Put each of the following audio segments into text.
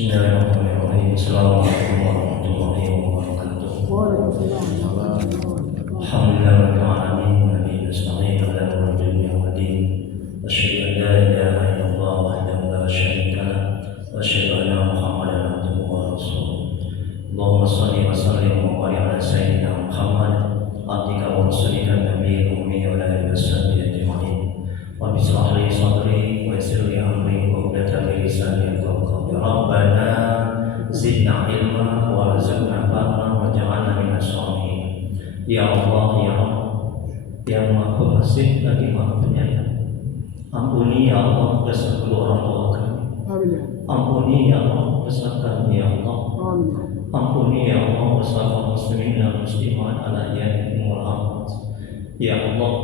Bismillahirrahmanirrahim. Assalamualaikum warahmatullahi wabarakatuh. Alhamdulillahirabbil alamin wa bihi nasta'in ala umuri dunya wad din. Asyhadu an la ilaha illallah wahdahu la syarika lah wa asyhadu anna Muhammadan abduhu wa rasuluh. Allahumma shalli wa sallim wa barik ala sayyidina Muhammad abdika wa rasulika nabiyil ummi wa ala alihi washabbihi ajma'in. Rabbi shrah li sadri wa yassir li amri wa hlul min lisani yafqahu qawli. Rabbana zidna ilma warzuqna fahma waj'alna minas sholihin. Ya Allah, ya Allah, yang Maha Pengasih lagi Maha Penyayang, ampuni ya Allah dosa kedua orang tua kami. Ampuni ya Allah dosa kami ya Allah. Ampuni ya Allah dosa kaum muslimin dan muslimat ala yatim wal amwat. Ya Allah,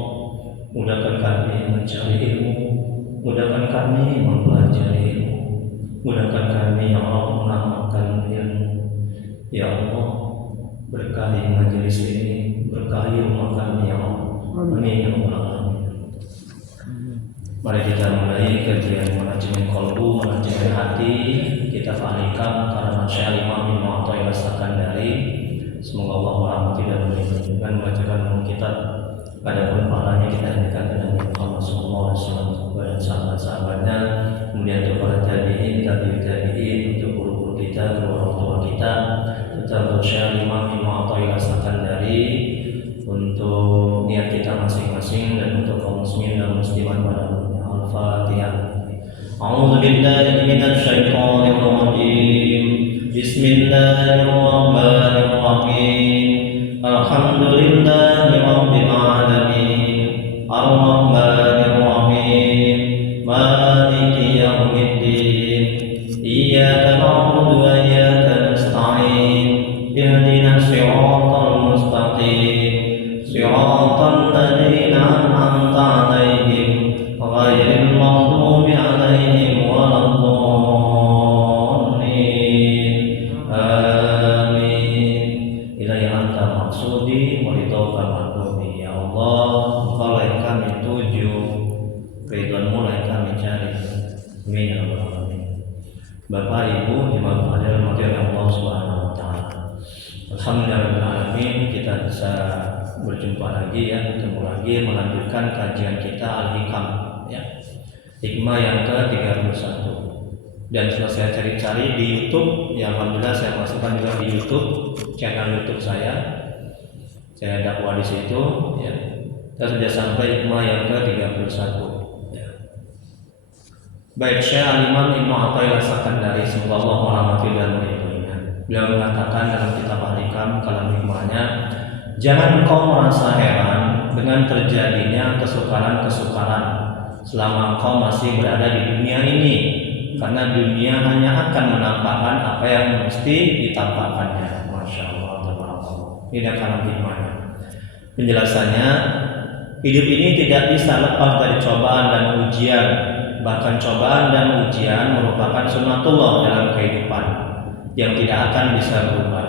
mudahkan kami mencari ilmu, mudahkan kami mempelajari ilmu, mudahkan kami ya Allah mengamalkan ilmu. Ya Allah, berkahi majelis ini, berkahi rumah kami ya Allah. Amin ya rabbal alamin. Mari kita mulai kajian manajemen qalbu, manajemen hati. Kita fahamikan karena Syekh Imam Ibnu Athaillah As-Sakandari, semoga Allah merahmati dan melindungi dengan membacakan kitab. Adapun pahalanya kita hadiahkan kepada Muhammad sallallahu alaihi wasallam dan sahabat-sahabatnya, kemudian untuk para tabi'in, tabi'in, untuk guru-guru kita, kedua orang tua kita, untuk Syekh Imam Ibnu Athaillah As-Sakandari, untuk niat kita masing-masing dan untuk kaum muslimin dan muslimat pada umumnya. Al-Fatihah. A'udzu billahi minasy syaithanir rajim. Bismillahirrahmanirrahim. Alhamdulillahi rabbil alamin. Ar-Rahmanir Rahim. Maliki yaumiddin. Iyyaka na'budu wa iyyaka nasta'in. Ihdinas siratal mustaqim. Siratal ladzina an'amta 'alaihim ghairil maghdubi 'alaihim waladdallin. Amin. Ilaahi anta maqsudi wa ridhoka maqsudi. Ya Allah, Engkau yang kami tuju, ridhomu yang kami cari. Amin ya rabbal alamin. Bapak Ibu jemaah hadirin Allah Subhanahu wa taala. Alhamdulillahirabbil kita bisa berjumpa lagi ya, ketemu lagi melanjutkan kajian kita Al-Hikam ya. Hikmah yang ke-31. Dan setelah saya cari-cari di YouTube, ya alhamdulillah saya masukkan juga di YouTube, channel YouTube saya. Saya dakwah di situ ya. Kita sudah sampai hikmah yang ke-31 ya. Baik, Syekh Imam Ibnu Athaillah As-Sakandari, semoga Allah merahmati dan melindunginya. Beliau mengatakan dalam kitab Al-Hikam kalam hikmahnya, jangan engkau merasa heran dengan terjadinya kesukaran-kesukaran selama engkau masih berada di dunia ini, karena dunia hanya akan menampakkan apa yang mesti ditampakkannya. Masya Allah, tabarakallah. Ini kalam hikmahnya. Penjelasannya, hidup ini tidak bisa lepas dari cobaan dan ujian. Bahkan cobaan dan ujian merupakan sunnatullah dalam kehidupan yang tidak akan bisa berubah.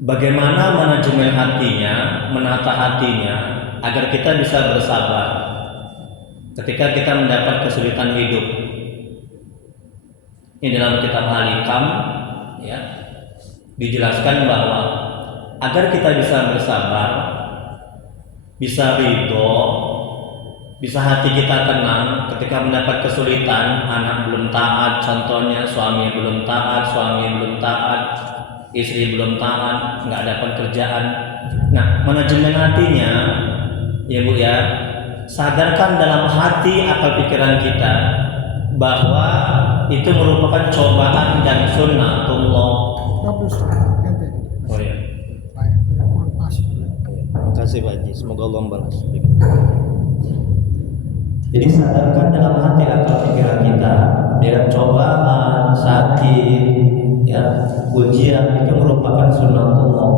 Bagaimana manajemen hatinya, menata hatinya agar kita bisa bersabar ketika kita mendapat kesulitan hidup. Ini dalam kitab Al-Hikam ya, dijelaskan bahwa agar kita bisa bersabar, bisa ridho, bisa hati kita tenang ketika mendapat kesulitan, anak belum taat, contohnya suami belum taat, istri belum taat, nggak dapat kerjaan. Nah, manajemen hatinya, ya Bu ya, sadarkan dalam hati akal pikiran kita bahwa itu merupakan cobaan dan sunnatullah. Oh ya. Terima kasih Pak Haji, semoga Allah membalas. Jadi sadarkan dalam hati akal pikiran kita, dengan cobaan, sakit, ya, ujian itu merupakan sunnatullah.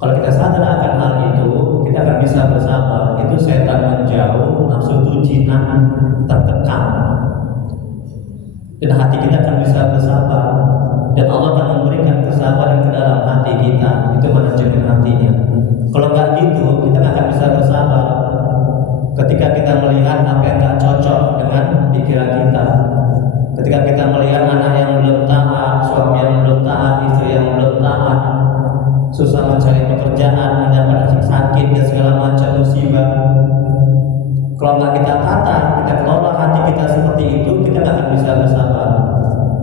Kalau kita sadar akan hal itu, kita akan bisa bersabar. Itu setan menjauh, nafsu tuji tertekan, dan hati kita akan bisa bersabar. Dan Allah akan memberikan kesabaran ke dalam hati kita. Itu manajemen hatinya. Kalau nggak gitu, kita nggak akan bisa bersabar. Ketika ketika kita melihat apa yang tak cocok dengan pikiran kita, ketika kita melihat anak yang belum taat, suami yang belum taat, istri yang belum taat, susah mencari pekerjaan, mendapat sakit dan segala macam musibah. Kalau nggak kita tata, kita kelola hati kita seperti itu, kita nggak akan bisa bersabar.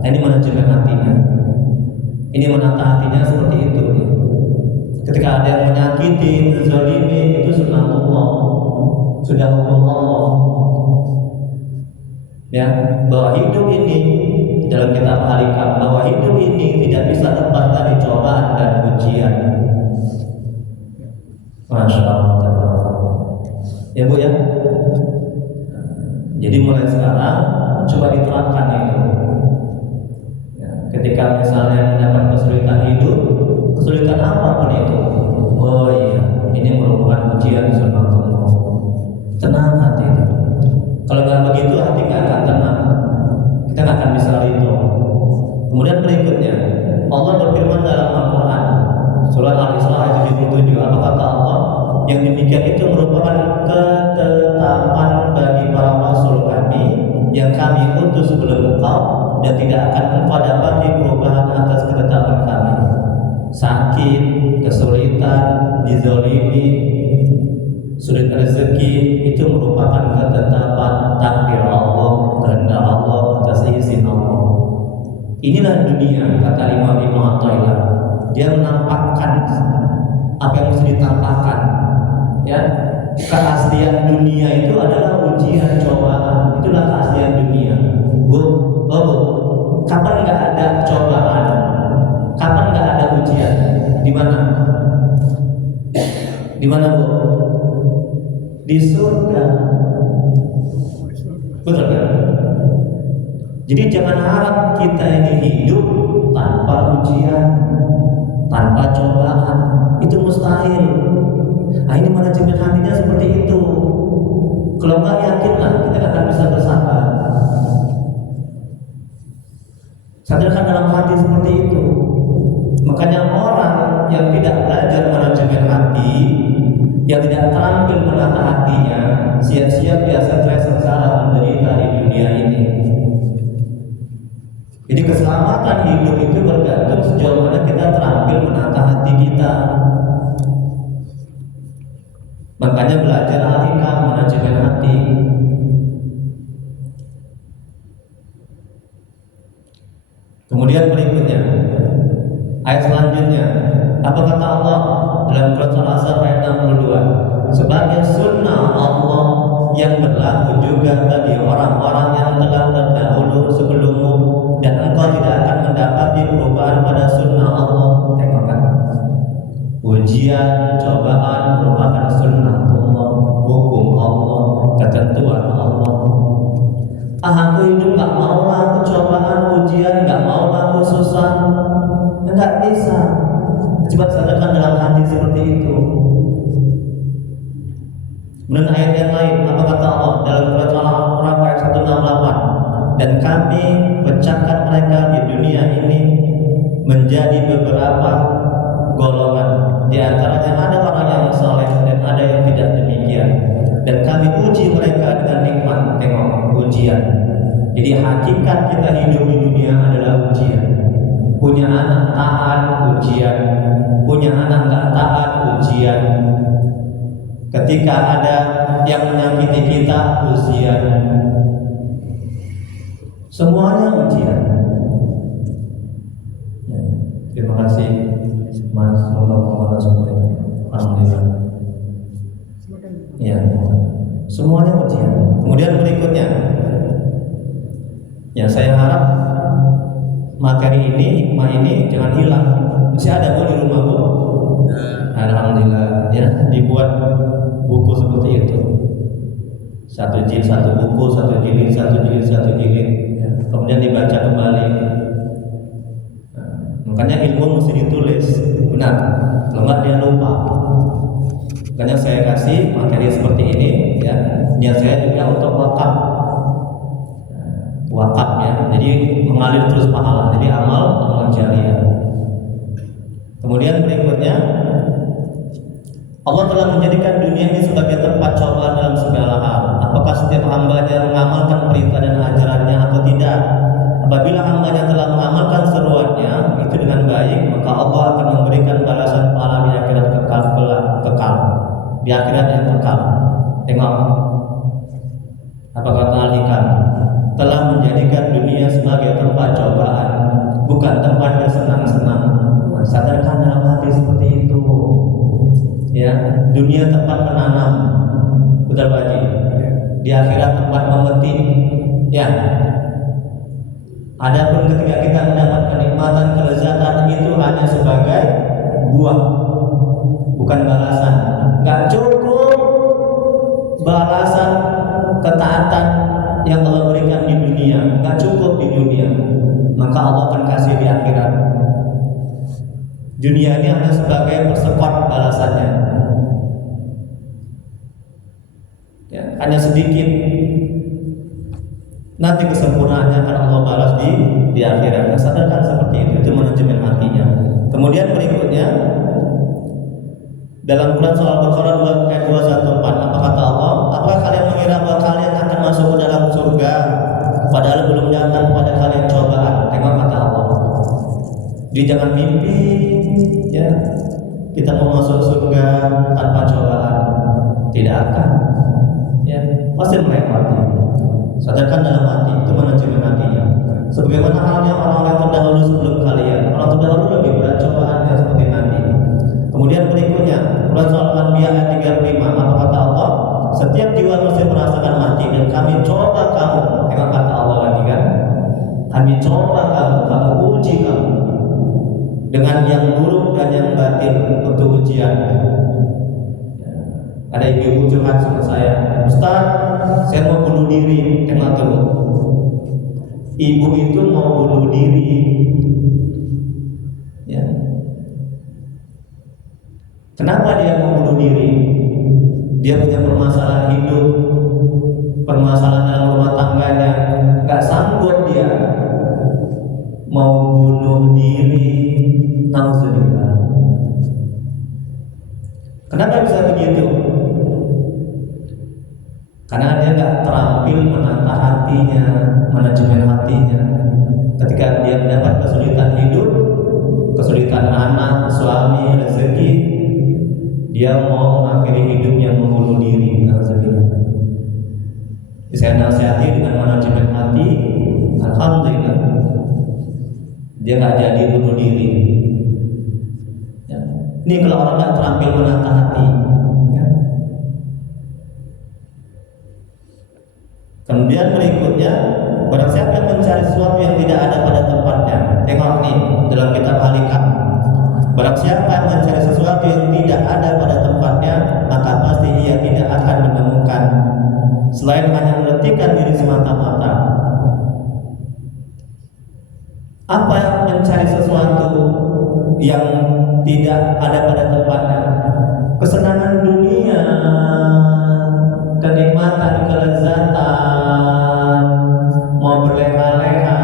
Nah, ini manajemen hatinya. Ini menata hatinya seperti itu. Ketika ada yang menyakiti, menzalimi, itu sunatullah, sudah hukum Allah. Ya, bahwa hidup ini dalam kitab Al-Hikam, bahwa hidup ini tidak bisa lepas dari cobaan dan ujian. Masya Allah. Ya Bu ya. Jadi mulai sekarang coba diterapkan itu. Ya, ketika misalnya mendapat kesulitan hidup, kesulitan apapun itu, oh iya, ini merupakan ujian sunatullah. Tenang hati itu. Kalau nggak begitu hati nggak akan tenang. Kita nggak akan bisa ridho. Kemudian berikutnya, Allah berfirman dalam Al-Quran, surah Al-Isra ayat 77. Apa kata Allah? Yang demikian itu merupakan ketetapan bagi para rasul kami yang kami utus sebelum engkau, dan tidak akan engkau dapati perubahan atas ketetapan kami. Sakit, kesulitan, dizalimi, sulit rezeki, itu merupakan ketetapan takdir Allah, kehendak Allah atas izin Allah. Inilah dunia, kata Imam Ibnu Athaillah. Dia menampakkan apa yang mesti ditampakkan. Ya, keaslian dunia itu adalah ujian, cobaan. Itulah keaslian dunia. Bu, kapan nggak ada cobaan? Kapan nggak ada ujian? Di mana? Di mana Bu? Di surga. Betul kan? Jadi jangan harap kita ini hidup tanpa ujian, tanpa cobaan. Itu mustahil. Nah, ini manajemen hatinya seperti itu. Kalau nggak yakinlah, kita nggak akan bisa bersabar. Sadarkan dalam hati seperti itu. Makanya orang yang tidak belajar manajemen hati, yang tidak terampil menata hatinya, siap-siap dia stres, sengsara, menderita di dunia ini. Jadi keselamatan hidup itu bergantung sejauh mana kita terampil menata hati kita. Makanya belajar Al-Hikam, manajemen hati. Kemudian berikutnya, ayat selanjutnya, apa kata Allah dalam Surat Al-Asr ayat 62? Sebagai sunnah Allah yang berlaku juga bagi orang-orang yang telah terdahulu sebelummu, dan engkau tidak akan mendapati perubahan pada sunnah Allah. Tengok kan, ujian, cobaan merupakan sunnah Allah, hukum Allah, ketentuan Allah. Aku hidup gak mau aku cobaan, ujian, gak mau aku susah, enggak bisa. Coba sadarkan dalam hati seperti itu. Kemudian ayat yang lain, apa kata Allah dalam surat Al-A'raf ayat 168? Dan kami pecahkan mereka di dunia ini menjadi beberapa golongan. Di antaranya ada orang yang saleh dan ada yang tidak demikian. Dan kami uji mereka dengan nikmat. Tengok, ujian. Jadi hakikat kita hidup di dunia adalah ujian. Punya anak taat, ujian. Punya anak nggak taat, ujian. Ketika ada yang menyakiti kita, ujian. Semuanya ujian. Ya, terima kasih Mas, semoga semuanya. Alhamdulillah. Ya, semuanya ujian. Kemudian berikutnya, ya saya harap materi ini, hikmah ini jangan hilang. Masih ada Bu di rumah Bu? Alhamdulillah. Ya, dibuat buku seperti itu. Satu jilid, satu buku, satu jilid, satu jilid, satu jilid. Ya, kemudian dibaca kembali. Nah, makanya ilmu mesti ditulis, benar. Kalau nggak dia lupa. Makanya saya kasih materi seperti ini, ya. Niat saya juga untuk wakaf ya, jadi mengalir terus pahala, jadi amal jariah. Kemudian berikutnya Allah telah menjadikan dunia ini sebagai tempat cobaan dalam segala hal. Apakah setiap hambanya mengamalkan perintah dan ajarannya atau tidak? Apabila hambanya telah mengamalkan seruannya itu dengan baik, maka Allah akan memberikan balasan pahala di akhirat kekal. Di akhirat yang kekal. Tengok apa kata Al-Hikam, telah menjadikan dunia sebagai tempat cobaan, bukan tempat bersenang-senang. Sadarkan dalam hati seperti itu. Ya, dunia tempat menanam, betul Pak Haji. Di akhirat tempat memetik. Ya. Adapun ketika kita mendapat kenikmatan, kelezatan itu hanya sebagai buah, bukan balasan. Gak cukup balasan ketaatan yang Allah berikan di dunia, gak cukup di dunia, maka Allah akan kasih di akhirat. Dunia ini hanya sebagai persekot balasannya, ya, hanya sedikit. Nanti kesempurnaannya akan Allah balas di akhirat. Sadarkan seperti itu manajemen hatinya. Kemudian berikutnya dalam Quran surah Al-Baqarah ayat 214, apa kata Allah? Apakah kalian mengira bahwa kalian akan masuk ke dalam surga padahal belum datang pada kalian cobaan? Tengok kata Allah. Jadi jangan mimpi, ya, kita mau masuk surga tanpa cobaan. Tidak akan, ya, pasti melewati. Sadarkan dalam hati, itu manajemen hatinya. Sebagaimana halnya orang-orang terdahulu sebelum kalian. Orang terdahulu lebih berat cobaannya seperti nanti. Kemudian berikutnya, Quran surah Al-Anbiya ayat 35, apa kata Allah? Setiap jiwa mesti merasakan mati dan kami coba kamu. Tengok kata Allah lagi kan? Kami coba kamu uji kamu dengan yang buruk dan yang batin untuk ujian. Ada ibu-ibu curhat sama saya, Ustaz, saya mau bunuh diri. Tengok dulu, ibu itu mau bunuh diri, ya. Kenapa dia mau bunuh diri? Dia punya permasalahan hidup, permasalahan dalam rumah tangganya, gak sanggup dia mau bunuh diri. Nauzubillah. Kenapa bisa begitu? Karena dia gak terampil menata hatinya, manajemen hatinya. Ketika dia mendapat kesulitan hidup, kesulitan anak, suami, rezeki, dia mau mengakhiri hidupnya membunuh diri. Alhamdulillah. Saya nasihati dengan manajemen hati, alhamdulillah, dia gak jadi bunuh diri. Ya. Ini kalau orang gak terampil menata hati. Ya. Kemudian berikutnya, barang siapa yang mencari sesuatu yang tidak ada pada tempatnya. Tengok nih dalam kitab Al-Hikam. Barang siapa yang mencari sesuatu yang tidak ada pada tempatnya, maka pasti ia tidak akan menemukan selain hanya meletihkan diri semata-mata. Apa yang mencari sesuatu yang tidak ada pada tempatnya? Kesenangan dunia, kenikmatan, kelezatan, mau berleha-leha,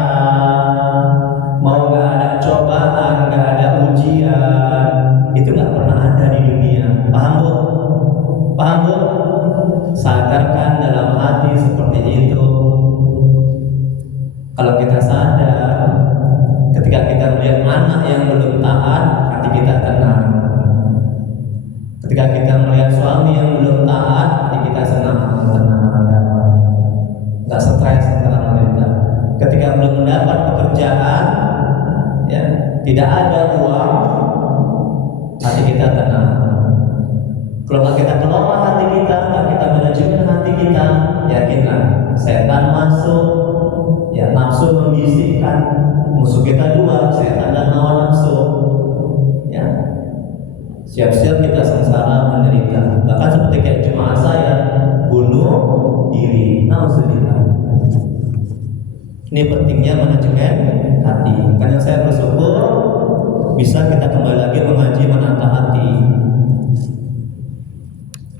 mau gak ada cobaan, gak ada ujian, itu gak pernah ada di dunia. Paham bu? Paham bu? Sadarkan dalam hati seperti itu. Kalau kita sadar, ketika kita melihat anak yang belum taat, hati kita tenang. Ketika kita melihat suami yang belum taat, hati kita senang, damai, nggak stres dalam kita. Ketika belum mendapat pekerjaan, ya, tidak ada uang, hati kita tenang. Kalau nggak kita kelola hati kita, nggak kita manajemen hati kita, yakinlah setan masuk, ya, nafsu membisikkan. Musuh kita dua, setan dan hawa nafsu. Ya, siap-siap kita sengsara menderita. Bahkan seperti kayak jemaah saya bunuh diri. Nauzubillah. Ini pentingnya manajemen hati. Karena saya bersyukur bisa kita kembali lagi mengaji menata hati.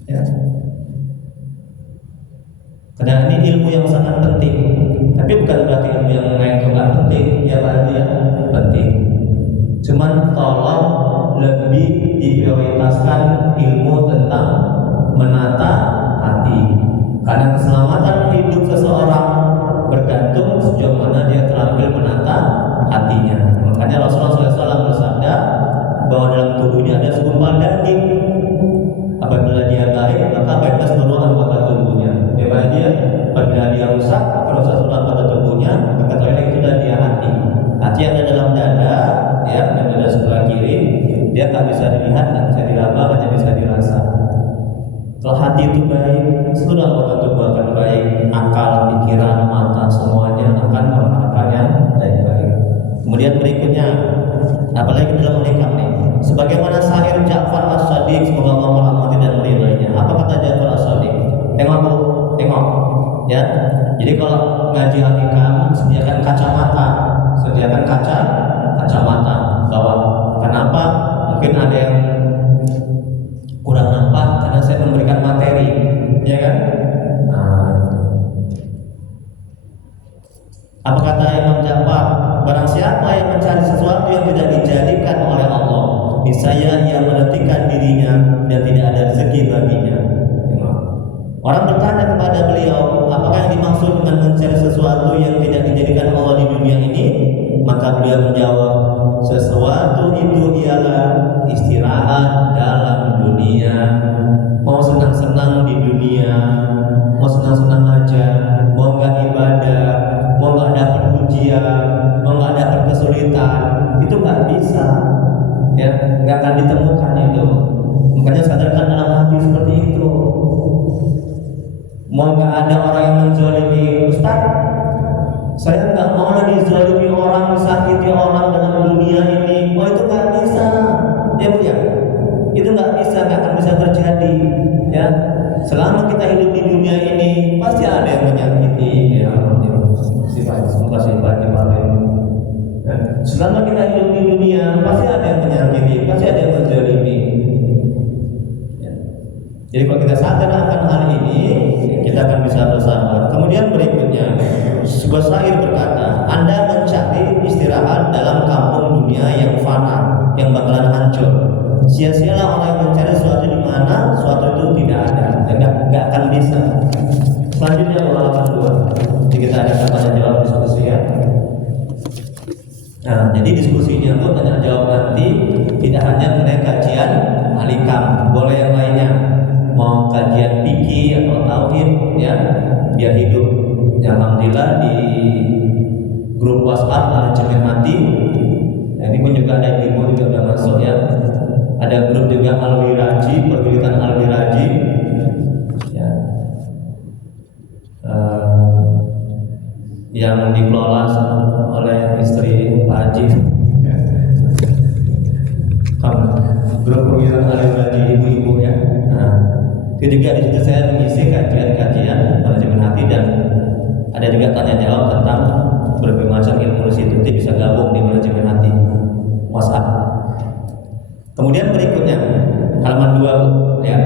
Ya. Karena ini ilmu yang sangat penting. Tapi bukan berarti ilmu yang lain itu nggak penting, ya berarti ya penting. Cuman tolong lebih diprioritaskan ilmu tentang menata hati. Karena keselamatan hidup seseorang bergantung sejauh mana dia terampil menata hatinya. Makanya Rasulullah SAW bersabda bahwa dalam tubuhnya ada segumpal daging. Apabila dia baik, maka baiklah seluruh anggota tubuhnya. Apabila dia rusak, maka rusak seluruh anggota tubuhnya. Maka ketahuilah itulah dia hati. Hati yang ada dalam dada, ya, yang ada sebelah kiri, dia tak bisa dilihat, tak bisa diraba, hanya bisa dirasa. Kalau hati itu baik, seluruh anggota tubuh akan baik. Akal, pikiran, mata, semuanya akan mengarahkan yang baik-baik. Kemudian berikutnya, apalagi dalam menikah nih, sebagaimana syair Ja'far As-Shadiq, semoga Allah merahmati dan meridainya. Apa kata Ja'far As-Shadiq? Tengok, ya. Jadi kalau ngaji hakikam, sediakan kacamata bahwa kenapa mungkin ada yang kurang nampak karena saya memberikan materi, ya kan? Apa kata Imam Ja'far? Barang siapa yang mencari sesuatu yang tidak dijadikan oleh Allah, niscaya ia menetikan dirinya dan tidak ada rezeki baginya. Orang bertanya kepada beliau, apakah yang dimaksud dengan mencari sesuatu yang tidak dijadikan Allah di dunia ini? Maka beliau menjawab, sesuatu itu ialah istirahat dalam dunia. Mau senang-senang di dunia, mau senang-senang aja, mau nggak ibadah, mau nggak dapat ujian, mau nggak dapat kesulitan, itu nggak bisa, ya, nggak akan ditemukan itu. Makanya sadarkan dalam hati seperti itu. Mau nggak ada orang yang menzalimi, Ustaz, saya nggak mau lagi dizalimi orang, disakiti orang dalam dunia ini. Oh, itu nggak bisa, ya Bu ya. Itu nggak akan bisa terjadi, ya. Selama kita hidup di dunia ini, pasti ada yang menyakiti, ya. Semoga sifat dibalik. Selama kita hidup di dunia, pasti ada yang menyakiti, pasti ada yang menzalimi. Jadi kalau kita sadar akan hal ini, kita akan bisa bersabar. Kemudian berikutnya, sebuah syair berkata, Anda mencari istirahat dalam kampung dunia yang fana, yang bakalan hancur. Sia-sialah orang yang mencari sesuatu di mana sesuatu itu tidak ada, nggak akan bisa. Selanjutnya halaman 2. Jadi kita ada tanya jawab diskusi, ya. Nah, jadi diskusinya itu tanya jawab nanti tidak hanya mengenai kajian alikam, boleh yang lainnya. Mau kajian fikih atau tauhid, ya, biar hidup. Ya, alhamdulillah di grup WhatsApp manajemen hati, ya, ini pun juga ada ibu juga sudah masuk, ya. Ada grup juga Al-Wiraji, perwiritan Al-Wiraji, ya, yang dikelola oleh istri Pak Haji. Grup perwiritan Al-Wiraji ibu-ibu, ya. Ketika di situ saya mengisi kajian-kajian manajemen hati dan ada juga tanya jawab tentang berbagai macam ilmu di situ. Jadi bisa gabung di manajemen hati WhatsApp. Kemudian berikutnya halaman 2, ya.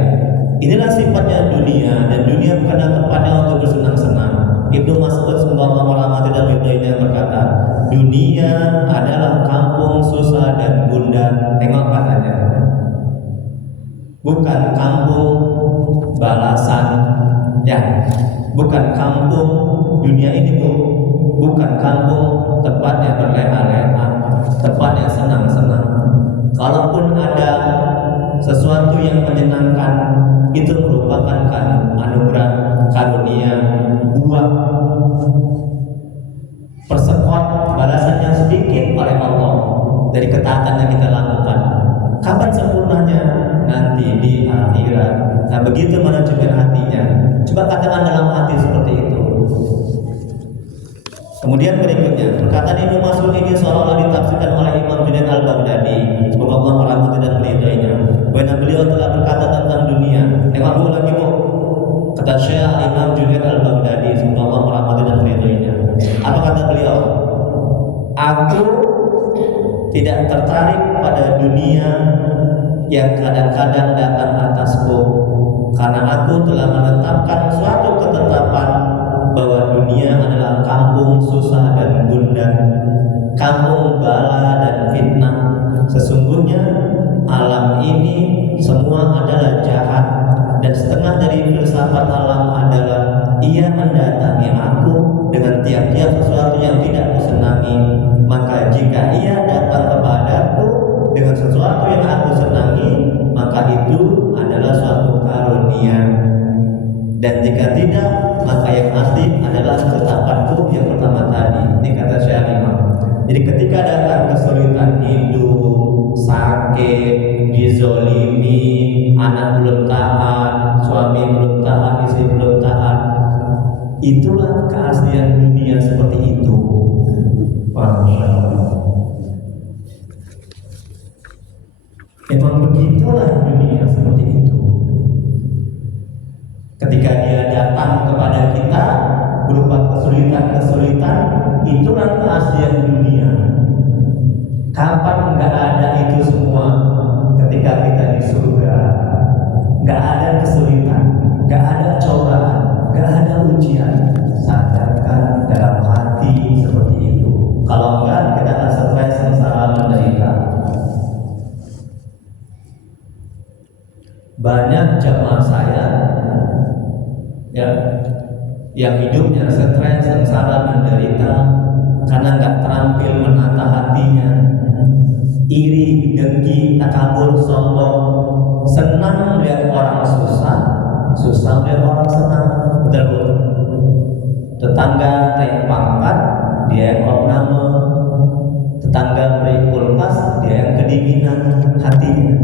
Inilah sifatnya dunia, dan dunia bukanlah tempatnya untuk bersenang-senang. Ibnu Mas'ud semoga Allah merahmati dan ridhoinya berkata, dunia adalah kampung susah dan gundah. Tengok katanya, bukan kampung balasan, ya, bukan kampung dunia ini, Bu. Bukan kampung tempatnya berleha-leha, tempatnya senang-senang. Kalaupun ada sesuatu yang menyenangkan, itu merupakan anugerah karunia, buah persekot balasan yang sedikit oleh Allah dari ketaatan yang kita lakukan. Kapan sempurnanya? Nanti di akhirat. Nah, begitu manajemen hatinya. Coba katakan dalam hati seperti itu. Kemudian berikutnya, perkataan Ibnu Mas'ud ini seolah-olah ditafsirkan oleh Imam Junaid Al-Baghdadi, semoga Allah merahmati dan meridainya. Bahwa beliau telah berkata tentang dunia. Tengok dulu lagi, Bu. Kata Syekh Imam Junaid Al-Baghdadi, semoga Allah merahmati dan meridainya. Apa kata beliau? Aku tidak tertarik pada dunia yang kadang-kadang datang atasku, karena aku telah menetapkan suatu ketetapan bahwa dunia adalah kampung susah dan gundah, kampung bala dan fitnah. Sesungguhnya ini semua adalah jahat, dan setengah dari filsafat alam adalah ia mendatangi aku dengan tiap-tiap sesuatu yang tidak kusenangi. Maka jika ia datang kepadaku dengan sesuatu yang aku senangi, maka itu adalah suatu karunia. Dan jika tidak, maka yang asli adalah ketetapanku yang pertama tadi. Ini kata Syekh Imam. Jadi ketika datang kesulitan hidup, sakit, dizolimi, anak belum tahan, suami belum tahan, istri belum tahan, itulah keaslian dunia seperti itu. Masya Allah. Memang begitulah dunia seperti itu. Ketika dia datang kepada kita berupa kesulitan-kesulitan, itulah keaslian dunia. Kapan nggak ada itu semua? Ketika kita di surga, nggak ada kesulitan, nggak ada cobaan, nggak ada ujian. Sadarkan dalam hati seperti itu. Kalau enggak, kita akan stres, sengsara, menderita. Banyak jamaah saya ya yang hidupnya stres, sengsara, menderita karena nggak terampil menata hatinya, iri, dengki, takabur, sombong, senang melihat orang susah, susah melihat orang senang. Betul bu? Tetangga naik pangkat, dia yang opname. Tetangga beli kulkas, dia yang kedinginan hatinya.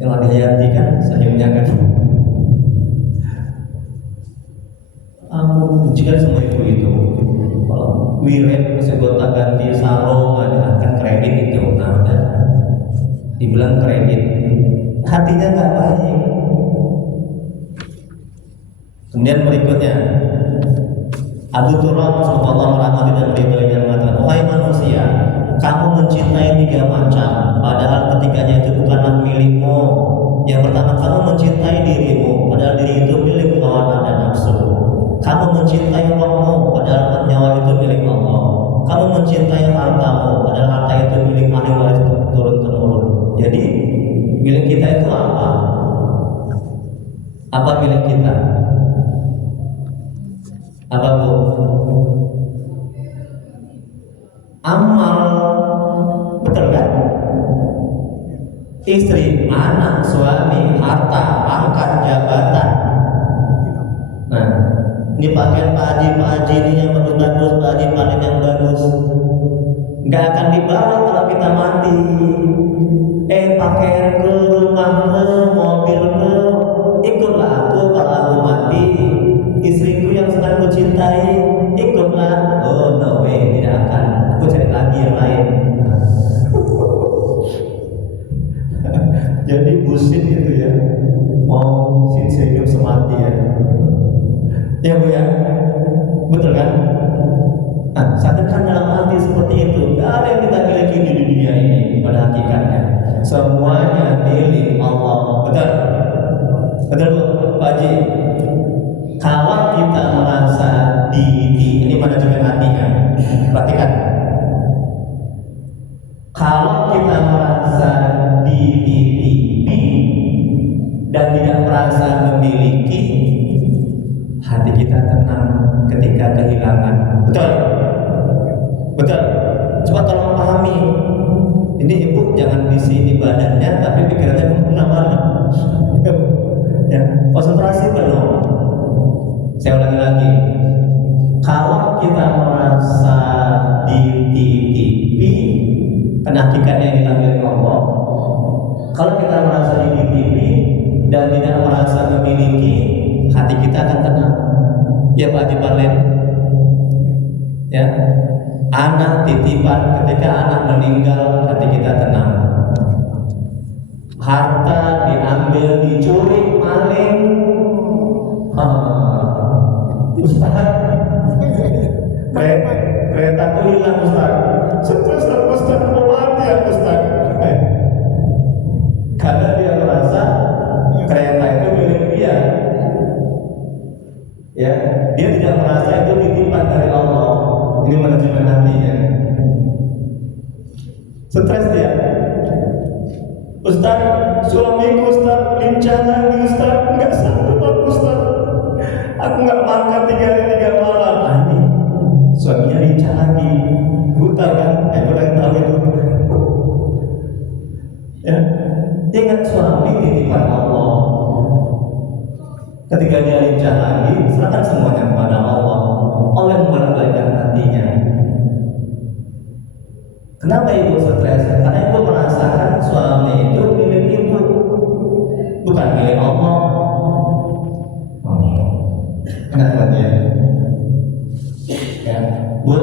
Yang dihayati kan senyumnya kan. Aku benci kan sama itu. Kalau wirid segota ganti sarung ada kan kredit itu, nah kan dibilang kredit, hatinya nggak baik. Kemudian berikutnya Abu Turab semoga Allah merahmati dan meridhoinya mengatakan, wahai manusia, kamu mencintai 3 macam, padahal ketiganya itu bukanlah milikmu. Yang pertama, kamu mencintai dirimu, padahal diri itu milik hawa dan nafsu. Kamu mencintai rohmu, padahal nyawa itu milik Allah. Kamu mencintai hartamu, padahal harta itu milik ahli waris turun temurun. Jadi milik kita itu apa? Apa milik kita? Apa bu? Amal, betul kan? Istri, anak, suami, harta, pangkat, jabatan. Nah, ini pakaian Pak Haji ini yang bagus-bagus, Pak Haji panen yang bagus. Nggak akan dibawa kalau kita mati. Pakaian ke, rumah ke, mobil ke, ikutlah aku kalau aku mati. Istriku yang sangat kucintai, ikutlah. Oh no way, tidak akan. Aku cari lagi yang lain. Jadi bullshit itu ya, mau hidup semati ya. Ya bu ya, betul kan? Nah, sadarkan dalam hati seperti itu. Gak ada yang kita miliki di dunia ini pada hakikatnya. Semuanya milik Allah. Betul? Betul bu, Pak Haji. Kalau kita merasa ini manajemen hatinya, perhatikan. Kalau kita merasa dititipi dan tidak merasa memiliki, hati kita tenang ketika kehilangan. Betul? Betul? Coba tolong memahami. Ini ibu jangan di sini badannya, tapi pikirannya kemana-mana. Ya, konsentrasi penuh. Saya ulangi lagi. Kalau kita merasa dititipi, hakikatnya kita milik Allah. Kalau kita merasa dititipi dan tidak merasa memiliki, hati kita akan tenang. Ya Pak Haji Parlen. Ya, anak titipan, ketika anak meninggal, hati kita tenang. Harta diambil, dicuri, maling. Ustaz, kereta itu hilang Ustaz. Stres Ustaz, mau mati ya Ustaz. Karena dia merasa kereta itu milik dia. Ya, dia tidak merasa itu titipan dari Allah. Ini manajemen hatinya. Stres dia. Ustaz, makan 3 hari 3 malam. Aneh, suaminya lincah lagi, buta kan? Kurang tahu itu. Ya, ingat suami titipan Allah. Ketika dia lincah lagi, serahkan semuanya kepada Allah. Allah yang memperbaikkan nantinya. Kenapa ibu stres? Karena ibu merasakan suami itu milik ibu, bukan milik Allah. Kenapa dia? Ya, Bu,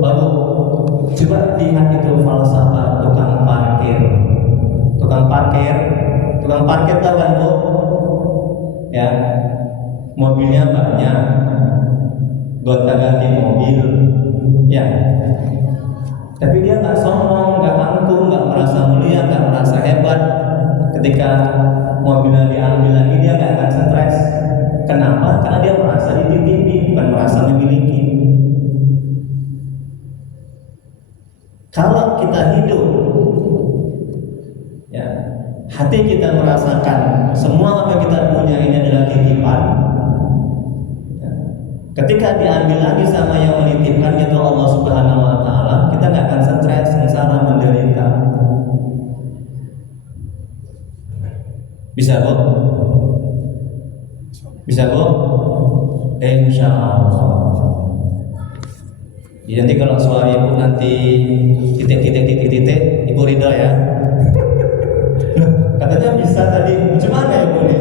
Babu, coba lihat itu falsafah tukang parkir. Tukang parkir tahu kan, Bu? Ya, mobilnya banyak, gonta-ganti mobil, ya. Tapi dia nggak sombong, nggak angkuh, nggak merasa mulia, nggak merasa hebat. Ketika mobilnya diambil lagi, dia nggak akan stres. Kenapa? Karena dia merasa dititipi, bukan merasa memiliki. Kalau kita hidup, ya, hati kita merasakan semua apa yang kita punya ini adalah titipan. Ketika diambil lagi sama yang menitipkan, yaitu Allah Subhanahu wa Ta'ala, kita nggak akan stres, sengsara, menderita. Bisa, Bu? Bisa, Bu? Insya Allah. Jadi nanti kalau suami ibu nanti titik, ibu ridho ya. Katanya bisa tadi, gimana ya Bu nih?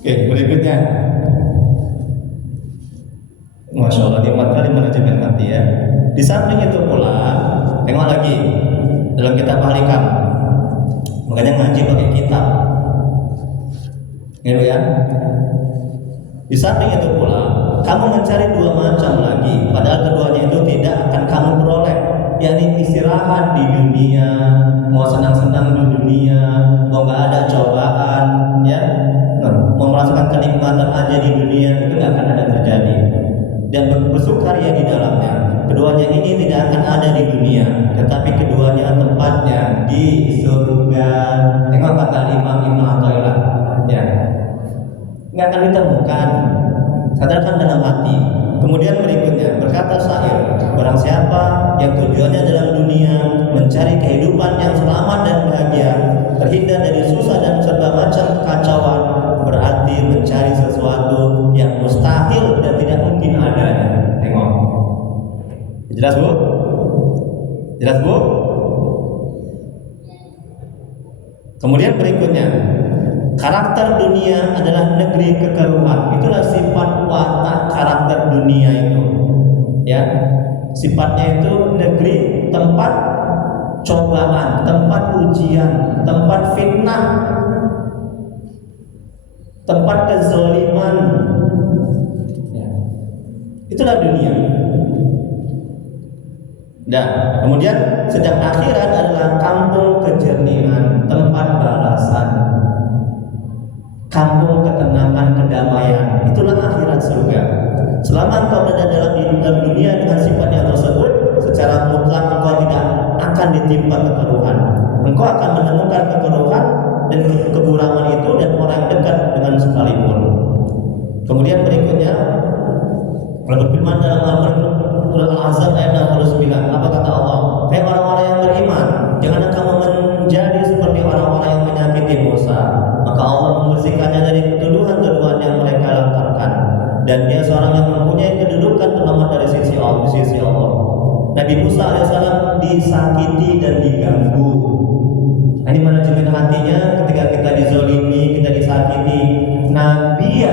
Oke, berikutnya. Masya Allah, nikmat kali manajemen hati ya. Di samping itu pula, tengok lagi dalam kitab Al-Hikam. Makanya ngaji pakai kitab. Gitu ya. Di samping itu pula, kamu mencari 2 macam lagi, padahal keduanya itu tidak akan kamu peroleh, yakni istirahat di dunia, mau senang-senang di dunia, mau nggak ada cobaan, ya. Mau merasakan kenikmatan aja di dunia itu nggak akan ada terjadi, dan bersukaria di dalamnya. Keduanya ini tidak akan ada di dunia, tetapi keduanya tempatnya di surga. Tengok kata Imam Ibnu Athaillah, ya, nggak akan ditemukan. Sadarkan dalam hati. Kemudian berikutnya berkata syair, barang siapa yang tujuannya dalam dunia mencari kehidupan yang selamat dan bahagia, terhindar dari susah dan serba macam kekacauan, berarti mencari sesuatu yang mustahil dan tidak mungkin adanya. Tengok. Jelas, Bu? Jelas, Bu? Kemudian berikutnya, karakter dunia adalah negeri kekeruhan. Itulah sifat watak karakter dunia itu. Ya, sifatnya itu negeri tempat cobaan, tempat ujian, tempat fitnah, tempat kezaliman. Ya. Itulah dunia. Dan kemudian sedang akhirat adalah kampung kejernihan, tempat balasan, kampung ketenangan, kedamaian. Itulah akhirat surga. Selama engkau berada dalam dunia dengan sifatnya tersebut, secara mutlak engkau tidak akan ditimpa kekeruhan. Engkau akan menemukan kekeruhan dan kekurangan itu dan orang dekat dengan sekalipun. Kemudian berikutnya, Allah berfirman dalam Al-Ahzab ayat 69. Apa kata Allah? Hai orang-orang yang beriman, janganlah kamu menjadi seperti orang-orang yang menyakiti Musa. Maka Allah membersihkannya dari tuduhan-tuduhan yang mereka lontarkan, dan dia seorang yang mempunyai kedudukan terhormat dari sisi Allah. Nabi Musa alaihissalam disakiti dan diganggu. Ini manajemen hatinya ketika kita dizolimi, kita disakiti. Nabi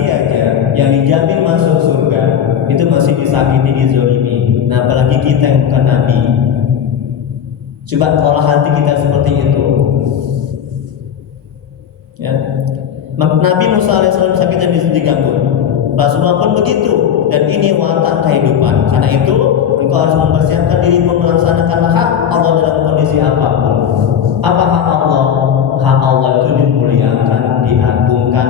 aja yang dijamin masuk surga itu masih disakiti, dizolimi. Nah, apalagi kita yang bukan Nabi. Coba olah hati kita seperti itu. Ya. Nabi Musa alaihissalam sakit dan diganggu. Rasulullah pun begitu. Dan ini watak kehidupan. Karena itu engkau harus mempersiapkan dirimu melaksanakan hak Allah dalam kondisi apapun. Apa hak Allah? Hak Allah itu dimuliakan, diagungkan,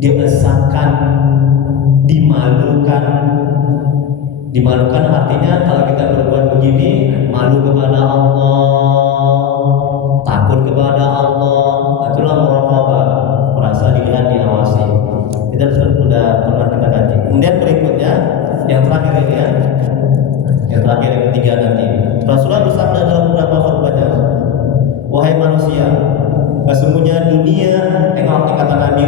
dibesarkan, dimalukan. Dimalukan artinya kalau kita berbuat begini, malu kepada Allah. dunia, tengok kata Nabi,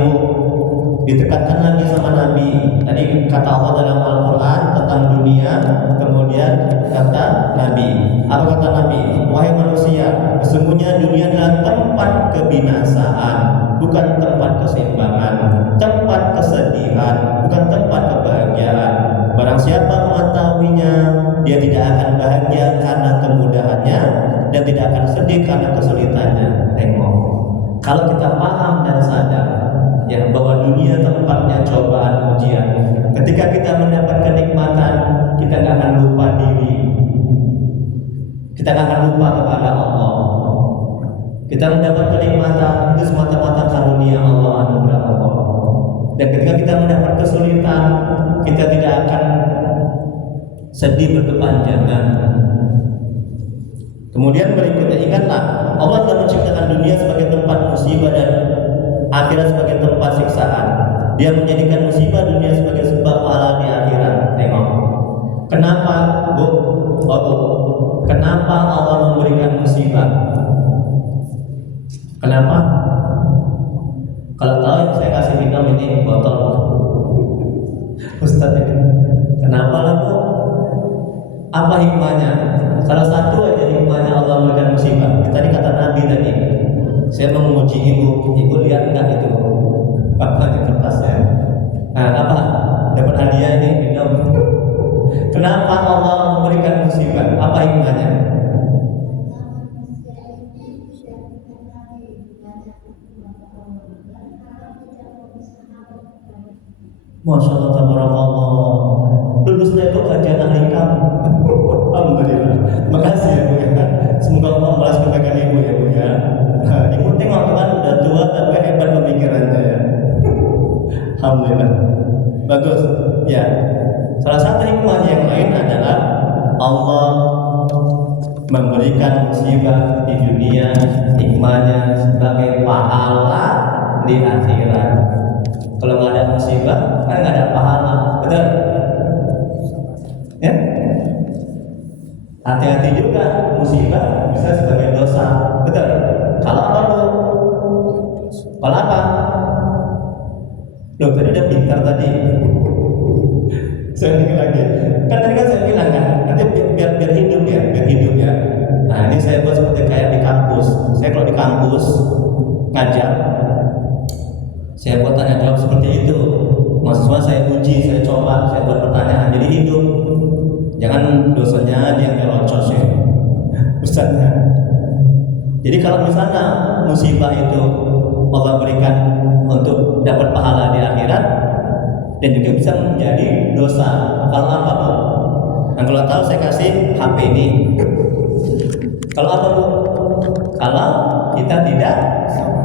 ditekankan lagi sama Nabi. Tadi kata Allah dalam Al-Quran tentang dunia, kemudian kata Nabi. Apa kata Nabi? Wahai manusia, sesungguhnya dunia adalah tempat kebinasaan, bukan tempat keseimbangan, tempat kesedihan, bukan tempat kebahagiaan. Barang siapa mengetahuinya, dia tidak akan bahagia karena kemudahannya dan tidak akan sedih karena kesulitannya. Tengok, kalau kita paham dan sadar ya bahwa dunia tempatnya cobaan ujian, ketika kita mendapat kenikmatan, kita tidak akan lupa diri, kita tidak akan lupa kepada Allah. Kita mendapat kenikmatan itu semata-mata karunia Allah, anugerah Allah. Dan ketika kita mendapat kesulitan, kita tidak akan sedih berkepanjangan. Kemudian berikutnya, ingatlah Allah telah menciptakan dunia sebagai tempat musibah dan akhirat sebagai tempat siksaan. Dia menjadikan musibah dunia sebagai sebab pahala di akhirat. Tengok, kenapa Bu? Kenapa Allah memberikan musibah? Kenapa? Kalau tahu saya kasih minum ini botol Ustaz ini. Kenapa lah Bu? Apa hikmahnya? Salah satu aja hikmahnya Allah memberikan musibah. Tadi kata Nabi tadi, saya menguji ibu lihat enggak itu apa di kertasnya? Nah, apa? Dapat hadiah ini minum. Kenapa Allah memberikan musibah? Apa hikmahnya? Masya Allah, tabarakallah. Lulusnya itu kajian ahli kamu. Alhamdulillah. Makasih ya Bu ya. Semoga Allah membalas kebaikan ibu ya Bu ya. Nah, ibu tengok teman udah tua tapi hebat pemikirannya ya. Alhamdulillah. Bagus. Ya. Salah satu hikmah yang lain adalah Allah memberikan musibah di dunia, hikmahnya sebagai pahala di akhirat. Kalau nggak ada musibah, kan nggak ada pahala, betul? Ya? Hati-hati juga, musibah bisa sebagai dosa, betul? Kalau apa Bu? Kalau apa? Loh, tadi udah pintar tadi. Saya ingat lagi. Kan tadi kan saya bilang kan, nanti biar hidup ya. Nah ini saya buat seperti kayak di kampus. Saya kalau di kampus ngajar, saya buat tanya jawab seperti itu. Mahasiswa saya uji, saya coba, saya buat pertanyaan jadi hidup. Jangan dosennya aja yang nyelocos ya, ustaznya. Jadi kalau misalnya musibah itu Allah berikan untuk dapat pahala di akhirat dan juga bisa menjadi dosa. Kalau apa Bu? Nah kalau tahu saya kasih HP ini. Kalau apa Bu? Kalau kita tidak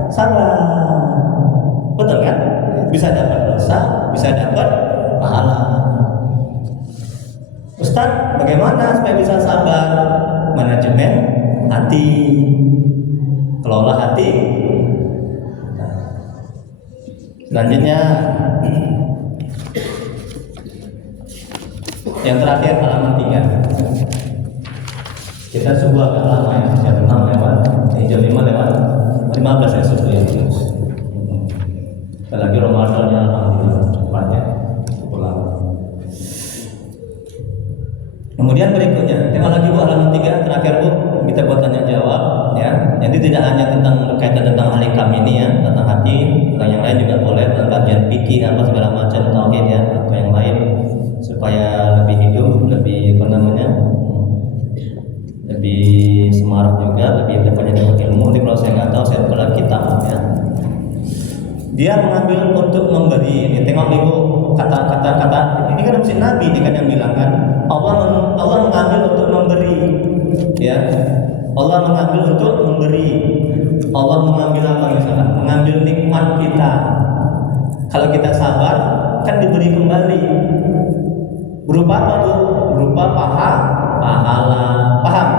sabar. Betul kan? Bisa dapat dosa, bisa dapat pahala. Ustaz, bagaimana supaya bisa sabar? Manajemen hati, kelola hati. Selanjutnya, yang terakhir halaman 3. Kita sebuah agak lama ya, jam 6 lewat, jam 5 lewat, 15 ya sudah ya. Lagi Ramadannya alhamdulillah cepatnya pulang. Kemudian berikutnya, tengok lagi Bu halaman 3 terakhir Bu, kita buat tanya jawab ya. Jadi tidak hanya tentang berkaitan tentang halikam ini ya, tentang hati, tentang yang lain juga boleh, tentang kajian fikih apa segala macam tauhid ya, atau yang lain supaya lebih hidup, lebih apa namanya, lebih semarak juga, lebih banyak ilmu. Jadi kalau saya nggak tahu, saya buka kitab ya. Dia mengambil untuk memberi. Ini tengok Ibu kata-kata ini kan mesti Nabi ini kan yang bilang kan Allah mengambil untuk memberi ya. Allah mengambil untuk memberi. Allah mengambil apa misalnya? Mengambil nikmat kita. Kalau kita sabar kan diberi kembali. Berupa apa Bu? Berupa pahala. Paham?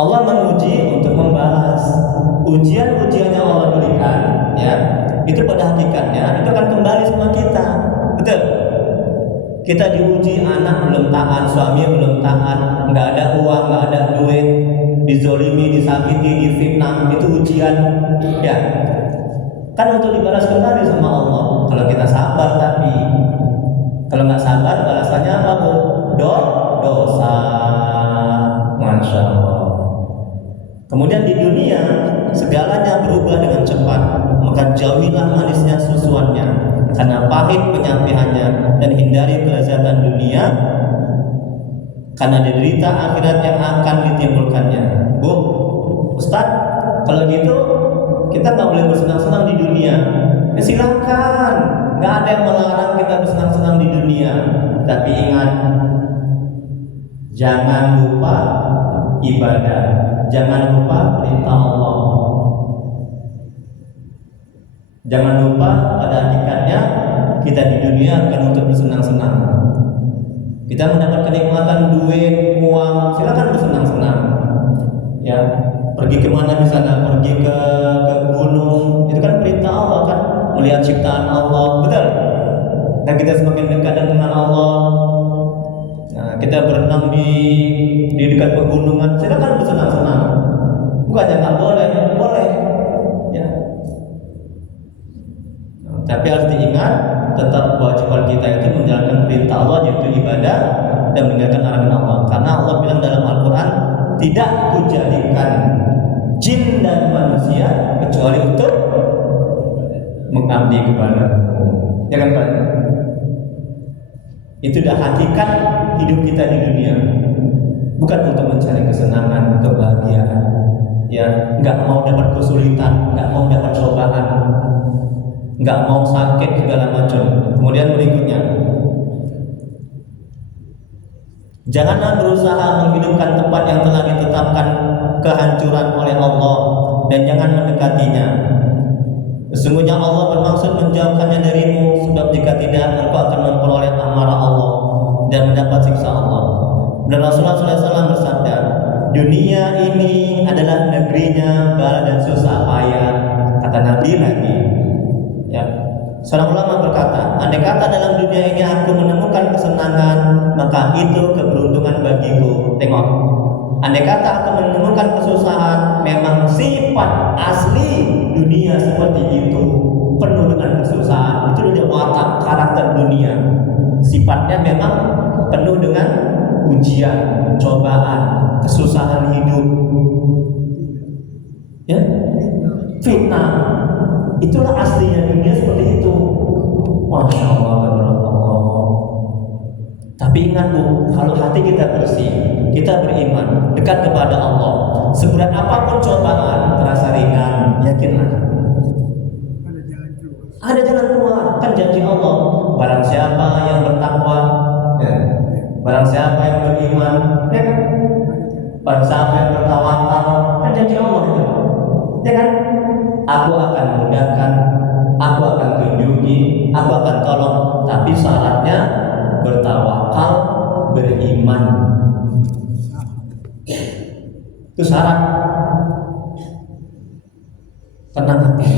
Allah menguji untuk membalas. Ujian-ujian yang Allah berikan ya, itu pada hakikatnya itu akan kembali sama kita. Betul? Kita diuji, anak belum taat, suami belum taat, nggak ada uang, nggak ada duit. dizolimi, disakiti, difitnah, itu ujian, ya. Kan untuk dibalas kembali sama Allah. Kalau kita sabar, tapi kalau nggak sabar, balasannya apa bu? Dosa. Masya Allah. Kemudian di dunia segalanya berubah dengan cepat, maka jauhilah manisnya susuannya, karena pahit penyampaiannya, dan hindari kelezatan dunia, karena derita akhirat yang akan ditimbulkannya. Bu, Ustaz, kalau gitu kita nggak boleh bersenang-senang di dunia. Ya silakan, nggak ada yang melarang kita bersenang-senang di dunia. Tapi ingat, jangan lupa ibadah, jangan lupa perintah Allah. Jangan lupa pada hakikatnya kita di dunia bukan untuk bersenang-senang. Kita mendapat kenikmatan duit, uang, silakan bersenang-senang. Ya, pergi kemana misalnya, pergi ke gunung, itu kan perintah Allah kan, melihat ciptaan Allah, betul. Dan kita semakin dekat dan mengenal Allah. Nah, kita berenang di dekat pegunungan, silakan bersenang-senang. Bukannya nggak boleh, boleh. Ya. Nah, tapi harus diingat, tetap kewajiban kita itu menjalankan perintah Allah, yaitu ibadah, dan meninggalkan larangan Allah. Karena Allah bilang dalam Al-Quran, tidak kujadikan jin dan manusia kecuali untuk mengabdi kepadamu. Ya kan Pak? Itu dah hakikat hidup kita di dunia. Bukan untuk mencari kesenangan, kebahagiaan. Ya, nggak mau dapat kesulitan, nggak mau dapat cobaan, nggak mau sakit segala macam. Kemudian berikutnya, janganlah berusaha menghidupkan tempat yang telah ditetapkan kehancuran oleh Allah, dan jangan mendekatinya. Sesungguhnya Allah bermaksud menjauhkannya darimu, sebab jika tidak, engkau akan memperoleh amarah Allah dan mendapat siksa Allah. Dan Rasulullah SAW bersabda, dunia ini adalah negerinya bala dan susah payah. Kata Nabi lagi. Ya. Seorang ulama berkata, andai kata dalam dunia ini aku menemukan kesenangan, maka itu keberuntungan bagiku. Tengok, andai kata aku menemukan kesusahan, memang sifat asli dunia seperti itu, penuh dengan kesusahan. Itu dia watak karakter dunia. Sifatnya memang penuh dengan ujian, cobaan, kesusahan hidup, ya, fitnah. Itulah aslinya dunia seperti itu. Masya Allah, Allah. Tapi ingat bu, kalau hati kita bersih, kita beriman, dekat kepada Allah, seberat apapun cobaan terasa ringan, yakinlah. Ada jalan keluar. Kan janji Allah, barang siapa yang bertakwa, ya, barang siapa yang beriman, ya kan? Barang siapa yang bertawakal, kan janji Allah itu, ya kan? Aku akan mudahkan, aku akan tunjuki, aku akan tolong. Tapi syaratnya bertawakal, beriman. Itu syarat. Tenang hati.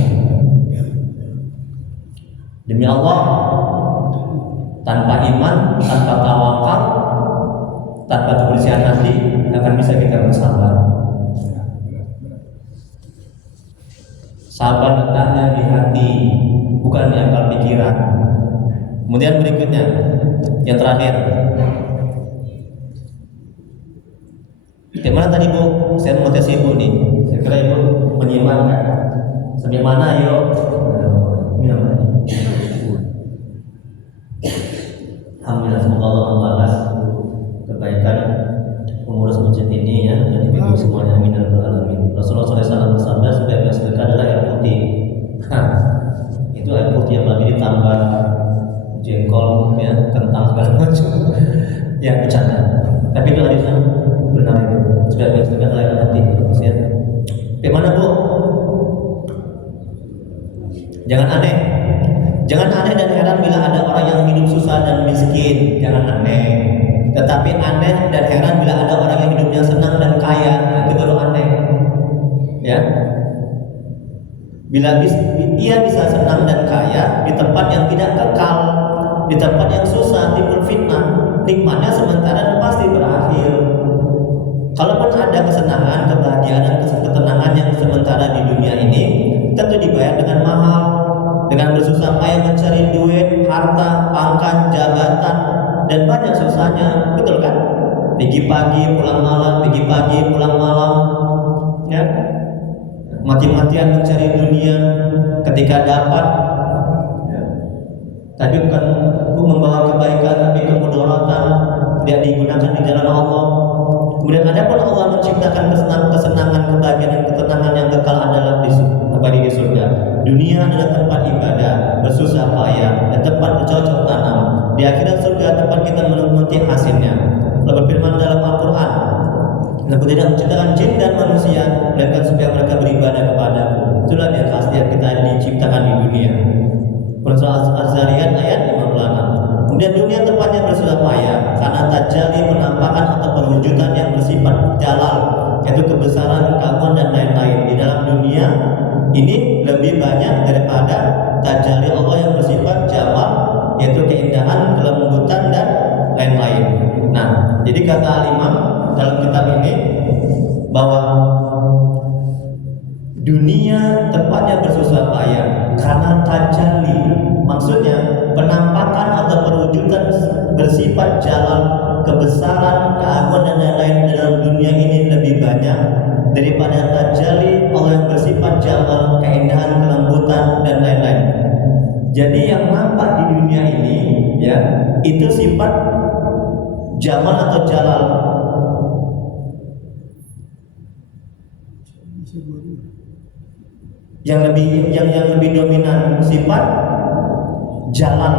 Demi Allah, tanpa iman, tanpa tawakal, tanpa kebersihan hati, akan bisa kita bersabar. Sabar letaknya di hati, bukan di akal pikiran. Kemudian berikutnya, yang terakhir. Gimana tadi bu? Saya mau tes ibu nih. Saya kira ibu menyimak kan? Sampai mana yuk? Minum lagi. Alhamdulillah, semoga Allah membalas kebaikan pengurus masjid ini ya, dan ibu semuanya, amin ya rabbal alamin. Rasulullah SAW bersabda, sebaik-baik sedekah adalah air putih. Itu air putih yang lagi ditambah jengkol, ya, kentang segala macam. Ya bercanda. Tapi itu hadisnya benar itu. Sebaik-baik sedekah adalah air putih. Ya. Bagaimana bu? Jangan aneh. Jangan aneh dan heran bila ada orang yang hidup susah dan miskin. Jangan aneh. Tetapi aneh dan heran bila ada orang yang hidupnya senang dan kaya. Itu baru aneh. Ya. Bila ia bisa senang dan kaya di tempat yang tidak kekal, di tempat yang susah timbul fitnah, nikmatnya sementara dan pasti berakhir. Kalaupun ada kesenangan, kebahagiaan, dan ketenangan yang sementara di dunia ini, tentu dibayar dengan mahal, dengan bersusah payah mencari duit, harta, pangkat, jabatan, dan banyak susahnya, betul kan? Pergi pagi, pulang malam, pergi pagi, pulang malam, ya, mati-matian mencari dunia. Ketika dapat, ya, tapi bukan membawa kebaikan, tapi kemudaratan, tidak digunakan di jalan Allah. Kemudian ada pun Allah menciptakan kesenangan, kebahagiaan, dan ketenangan yang kekal adalah abadi di surga. Dunia adalah tempat ibadah, bersusah payah, dan tempat bercocok tanam. Di akhirat surga tempat kita menikmati hasilnya. Allah berfirman dalam Al-Quran, Aku tidak menciptakan jin dan manusia, melainkan supaya mereka beribadah kepadaku. Itulah yang khasiat kita diciptakan di dunia. Surah Az-Zariyat ayat 56. Kemudian dunia tempatnya bersusah payah karena tajalli, penampakan atau perwujudan yang bersifat jalal, yaitu kebesaran, keagungan, dan lain-lain. Di dalam dunia ini lebih banyak daripada tajalli Allah yang bersifat jamal, yaitu keindahan, kelembutan, dan lain-lain. Nah, jadi kata Al-Imam dalam kitab ini bahwa dunia tempatnya bersusah payah karena tajalli, maksudnya penampakan atau perwujudan bersifat jalal, kebesaran, keagungan, dan lain-lain dalam dunia ini lebih banyak daripada tajalli Allah yang bersifat jamal, keindahan, kelembutan, dan lain-lain. Jadi yang nampak di dunia ini, ya, itu sifat jamal atau jalal. Yang lebih dominan sifat jalal,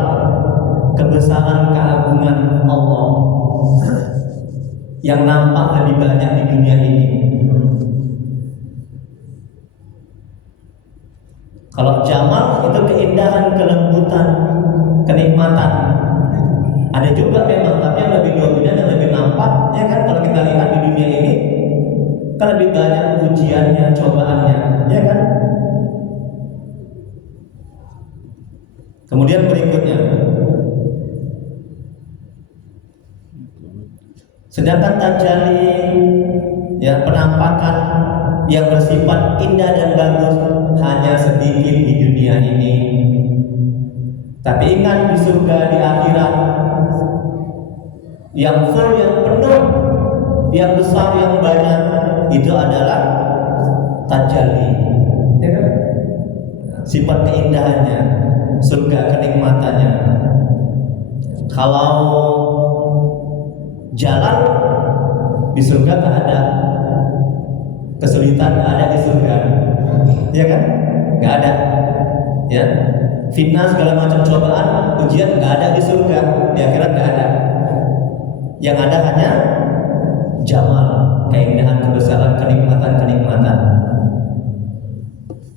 kebesaran, keagungan Allah yang nampak lebih banyak di dunia ini. Kalau jamal itu keindahan, kelembutan, kenikmatan. Ada juga memang, tapi yang lebih dominan, yang lebih nampak, ya kan? Kalau kita lihat di dunia ini, kan lebih banyak ujiannya, cobaannya, ya kan? Kemudian berikutnya, sedangkan tajalli, ya, penampakan yang bersifat indah dan bagus hanya sedikit di dunia ini. Tapi ingat, di surga, di akhirat, yang full, yang penuh, yang besar, yang banyak, itu adalah tajalli, ya kan? Sifat keindahannya, surga, kenikmatannya. Kalau jalan di surga tak ada, kesulitan tak ada di surga, ya kan? Nggak ada, ya. Fitnah, segala macam cobaan, ujian nggak ada di surga, di akhirat nggak ada. Yang ada hanya jamal, keindahan, kebesaran, kenikmatan.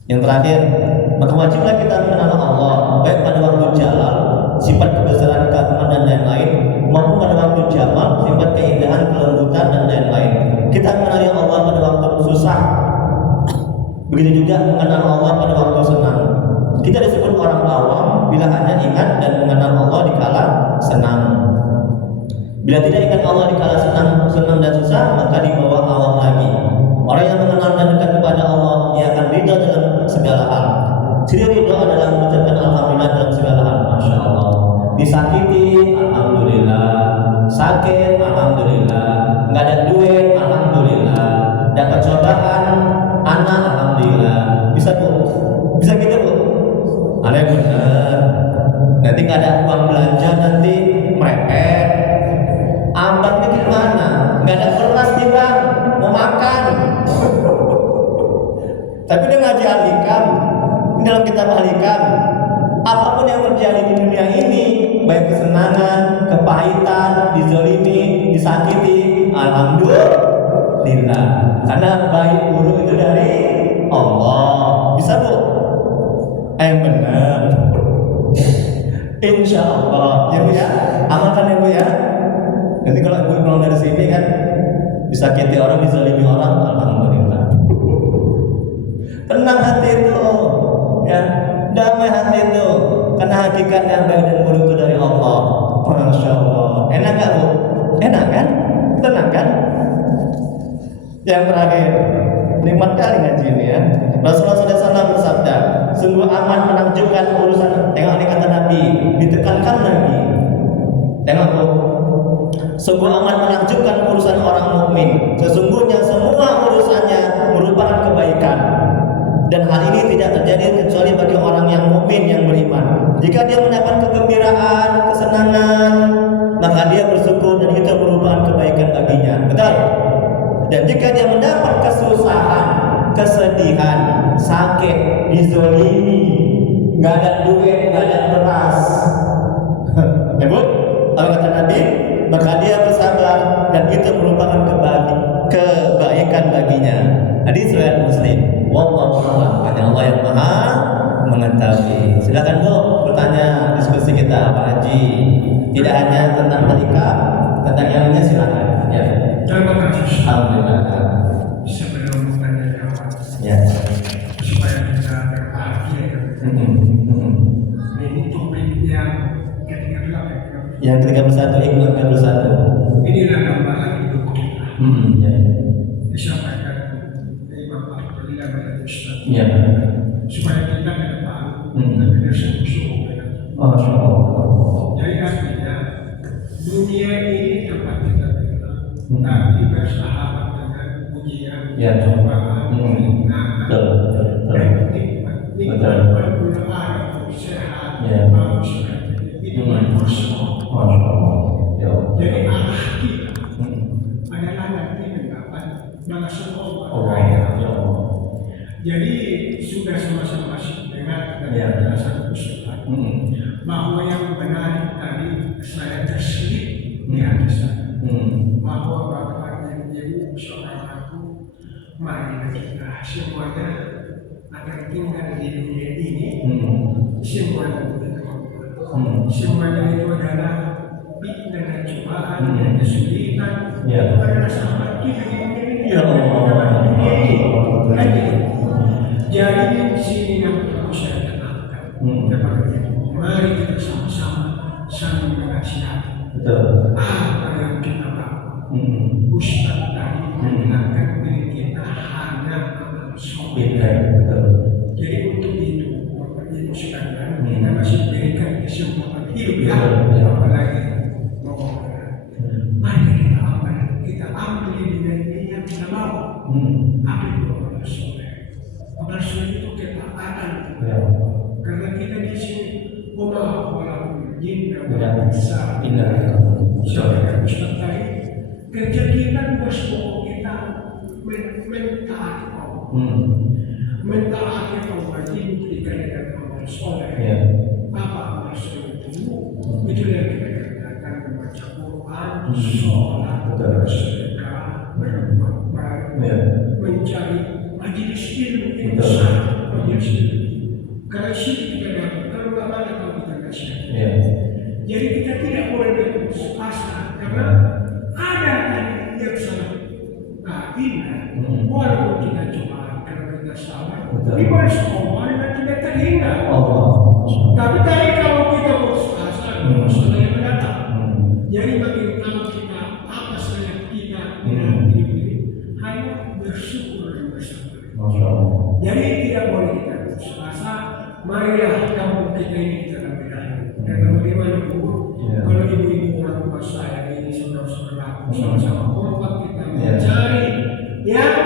Yang terakhir, maka wajiblah kita mengenal Allah, baik pada waktu jalal, sifat kebesaran, keagungan, dan lain-lain, maupun pada waktu jamal, sifat keindahan, kelembutan, dan lain-lain. Kita mengenali Allah pada waktu susah, begitu juga mengenal Allah pada waktu senang. Kita disebut orang awam bila hanya ingat dan mengenal Allah di kala senang. Bila tidak ingat Allah di kala senang dan susah, maka di bawah awam lagi. Orang yang mengenal dan dekat kepada Allah, ia akan ridha dalam segala hal. Ciri ridha adalah mengucapkan alhamdulillah dalam segala hal. Masya Allah. Disakiti, alhamdulillah. Sakit, alhamdulillah. Nggak ada duit, alhamdulillah. Dapat cobaan, anak, alhamdulillah. Bisa bu? Bisa gitu bu? Ada yang benar. Nanti nggak ada uang belanja, nanti merepet. Ambaknya gimana? Nggak ada beras di bank, mau makan. Tapi udah ngaji Al-Hikam, dalam kitab Al-Hikam, apapun yang terjadi di dunia ini, baik kesenangan, kepahitan, dizolimi, disakiti, alhamdulillah, karena baik buruk itu dari Allah. Bisa bu? Benar. Insya Allah, ya bu ya, amalkan ya bu ya. Nanti kalau ibu pulang dari sini kan, disakiti orang, dizalimi orang, alhamdulillah. Tenang hati itu, ya, damai hati itu, karena hakikatnya baik dan buruk itu dari Allah. Masya Allah. Enak gak bu? Enak kan? Tenang kan? Yang terakhir, nikmat kali ngaji ini ya. Rasulullah SAW bersabda, sungguh amat menakjubkan urusan. Tengok ini kata Nabi, ditekankan lagi. Tengok tuh. Sungguh amat menakjubkan urusan orang mukmin. Sesungguhnya semua urusannya merupakan kebaikan. Dan hal ini tidak terjadi kecuali bagi orang yang mukmin yang beriman. Jika dia mendapat kegembiraan, kesenangan, maka dia bersyukur dan itu merupakan kebaikan baginya. Betul? Dan jika dia mendapat kesusahan, kesedihan, sakit, dizolimi, nggak ada duit, nggak ada beras, hebat? Apa kata Nabi? Maka dia bersabar dan itu merupakan kebaikan baginya. Hadis riwayat Muslim. Wallahu a'lam. Hanya Allah yang Maha mengetahui. Silakan Bu, bertanya diskusi kita Pak Haji. Tidak hanya tentang tarikat, tentang yang lainnya silakan. Ya. Terima kasih. Alhamdulillah. Sebelum bertanya jawab, Ya. supaya kita berbahagia. Ini topik yang ketiga berapa? Yang ke-31 Iqbal 31. Inilah gambaran hidup kita. Ya. Disampaikan Imam Al-Qur'an dan Ustaz. Ya. Supaya kita ke depan lebih bersungguh-sungguh. Masya Allah. Jadi artinya dunia ini tempat kita bergerak, tapi bersahabat dengan ujian, Ya. cobaan, fitnah, Betul. nikmat perbulaan, sehat, Ya. bagus, itu personal. Masya Allah. Ya. Jadi arah kita adalah nanti mendapat balasan Allah. Allah. Ya Allah. Jadi sudah sama-sama dengar dari Ya. penjelasan Ustaz bahwa yang benar tadi saya terselip di hati saya bahwa Bapak dan Ibu saudaraku, mari kita semuanya akan tinggal di dunia ini, semuanya semuanya itu adalah dengan cobaan dan kesulitan. Ya. Itu adalah sahabat kita di dunia ini. Ya Allah. Jadi di sini yang perlu saya tekankan kepada Ibu, mari kita sama-sama saling menasihati. Betul. Apa yang kita tahu, Ustaz tadi mengatakan diri kita hanya amal soleh. Betul. Jadi untuk itu, Bapak Ibu sekalian, kita masih berikan kesempatan hidup ya, apalagi mau mari kita ambil di dunia ini yang kita mau. Apa itu amal soleh? Amal soleh itu ketaatan. Ya. Karena kita di sini, walaupun jinna Ya. wa insa, sampaikan Ustaz tadi, kerja kita bos pokok kita mentaati Allah, mentaati Allah diberikan dengan amal soleh. Ya. Apa amal soleh itu? Itu yang kita katakan membaca Quran, sholat, bersedekah, berbuat baik, Ya. mencari majelis ilmu yang Betul. besar, majelis ilmu. Karena sini kita dapat, kalau nggak ada kalau kita nggak siap. Ya. Jadi kita tidak boleh berputus asa karena ada tadi yang sangat indah. Walaupun kita coba karena kita salah, Betul. di bawah sekolah dan tidak terhina. Allah. Tapi tadi kalau kita putus asa, masalah yang datang. Jadi bagi kalau kita apa saja kita dalam hidup ini hanya bersyukur dan bersabar. Masya Allah. Jadi tidak boleh kita putus asa. Marilah kampung kita ini kita rapikan. Karena bagaimanapun kalau ibu-ibu orang tua saya ini saudara-saudara sama-sama kompak kita mencari yang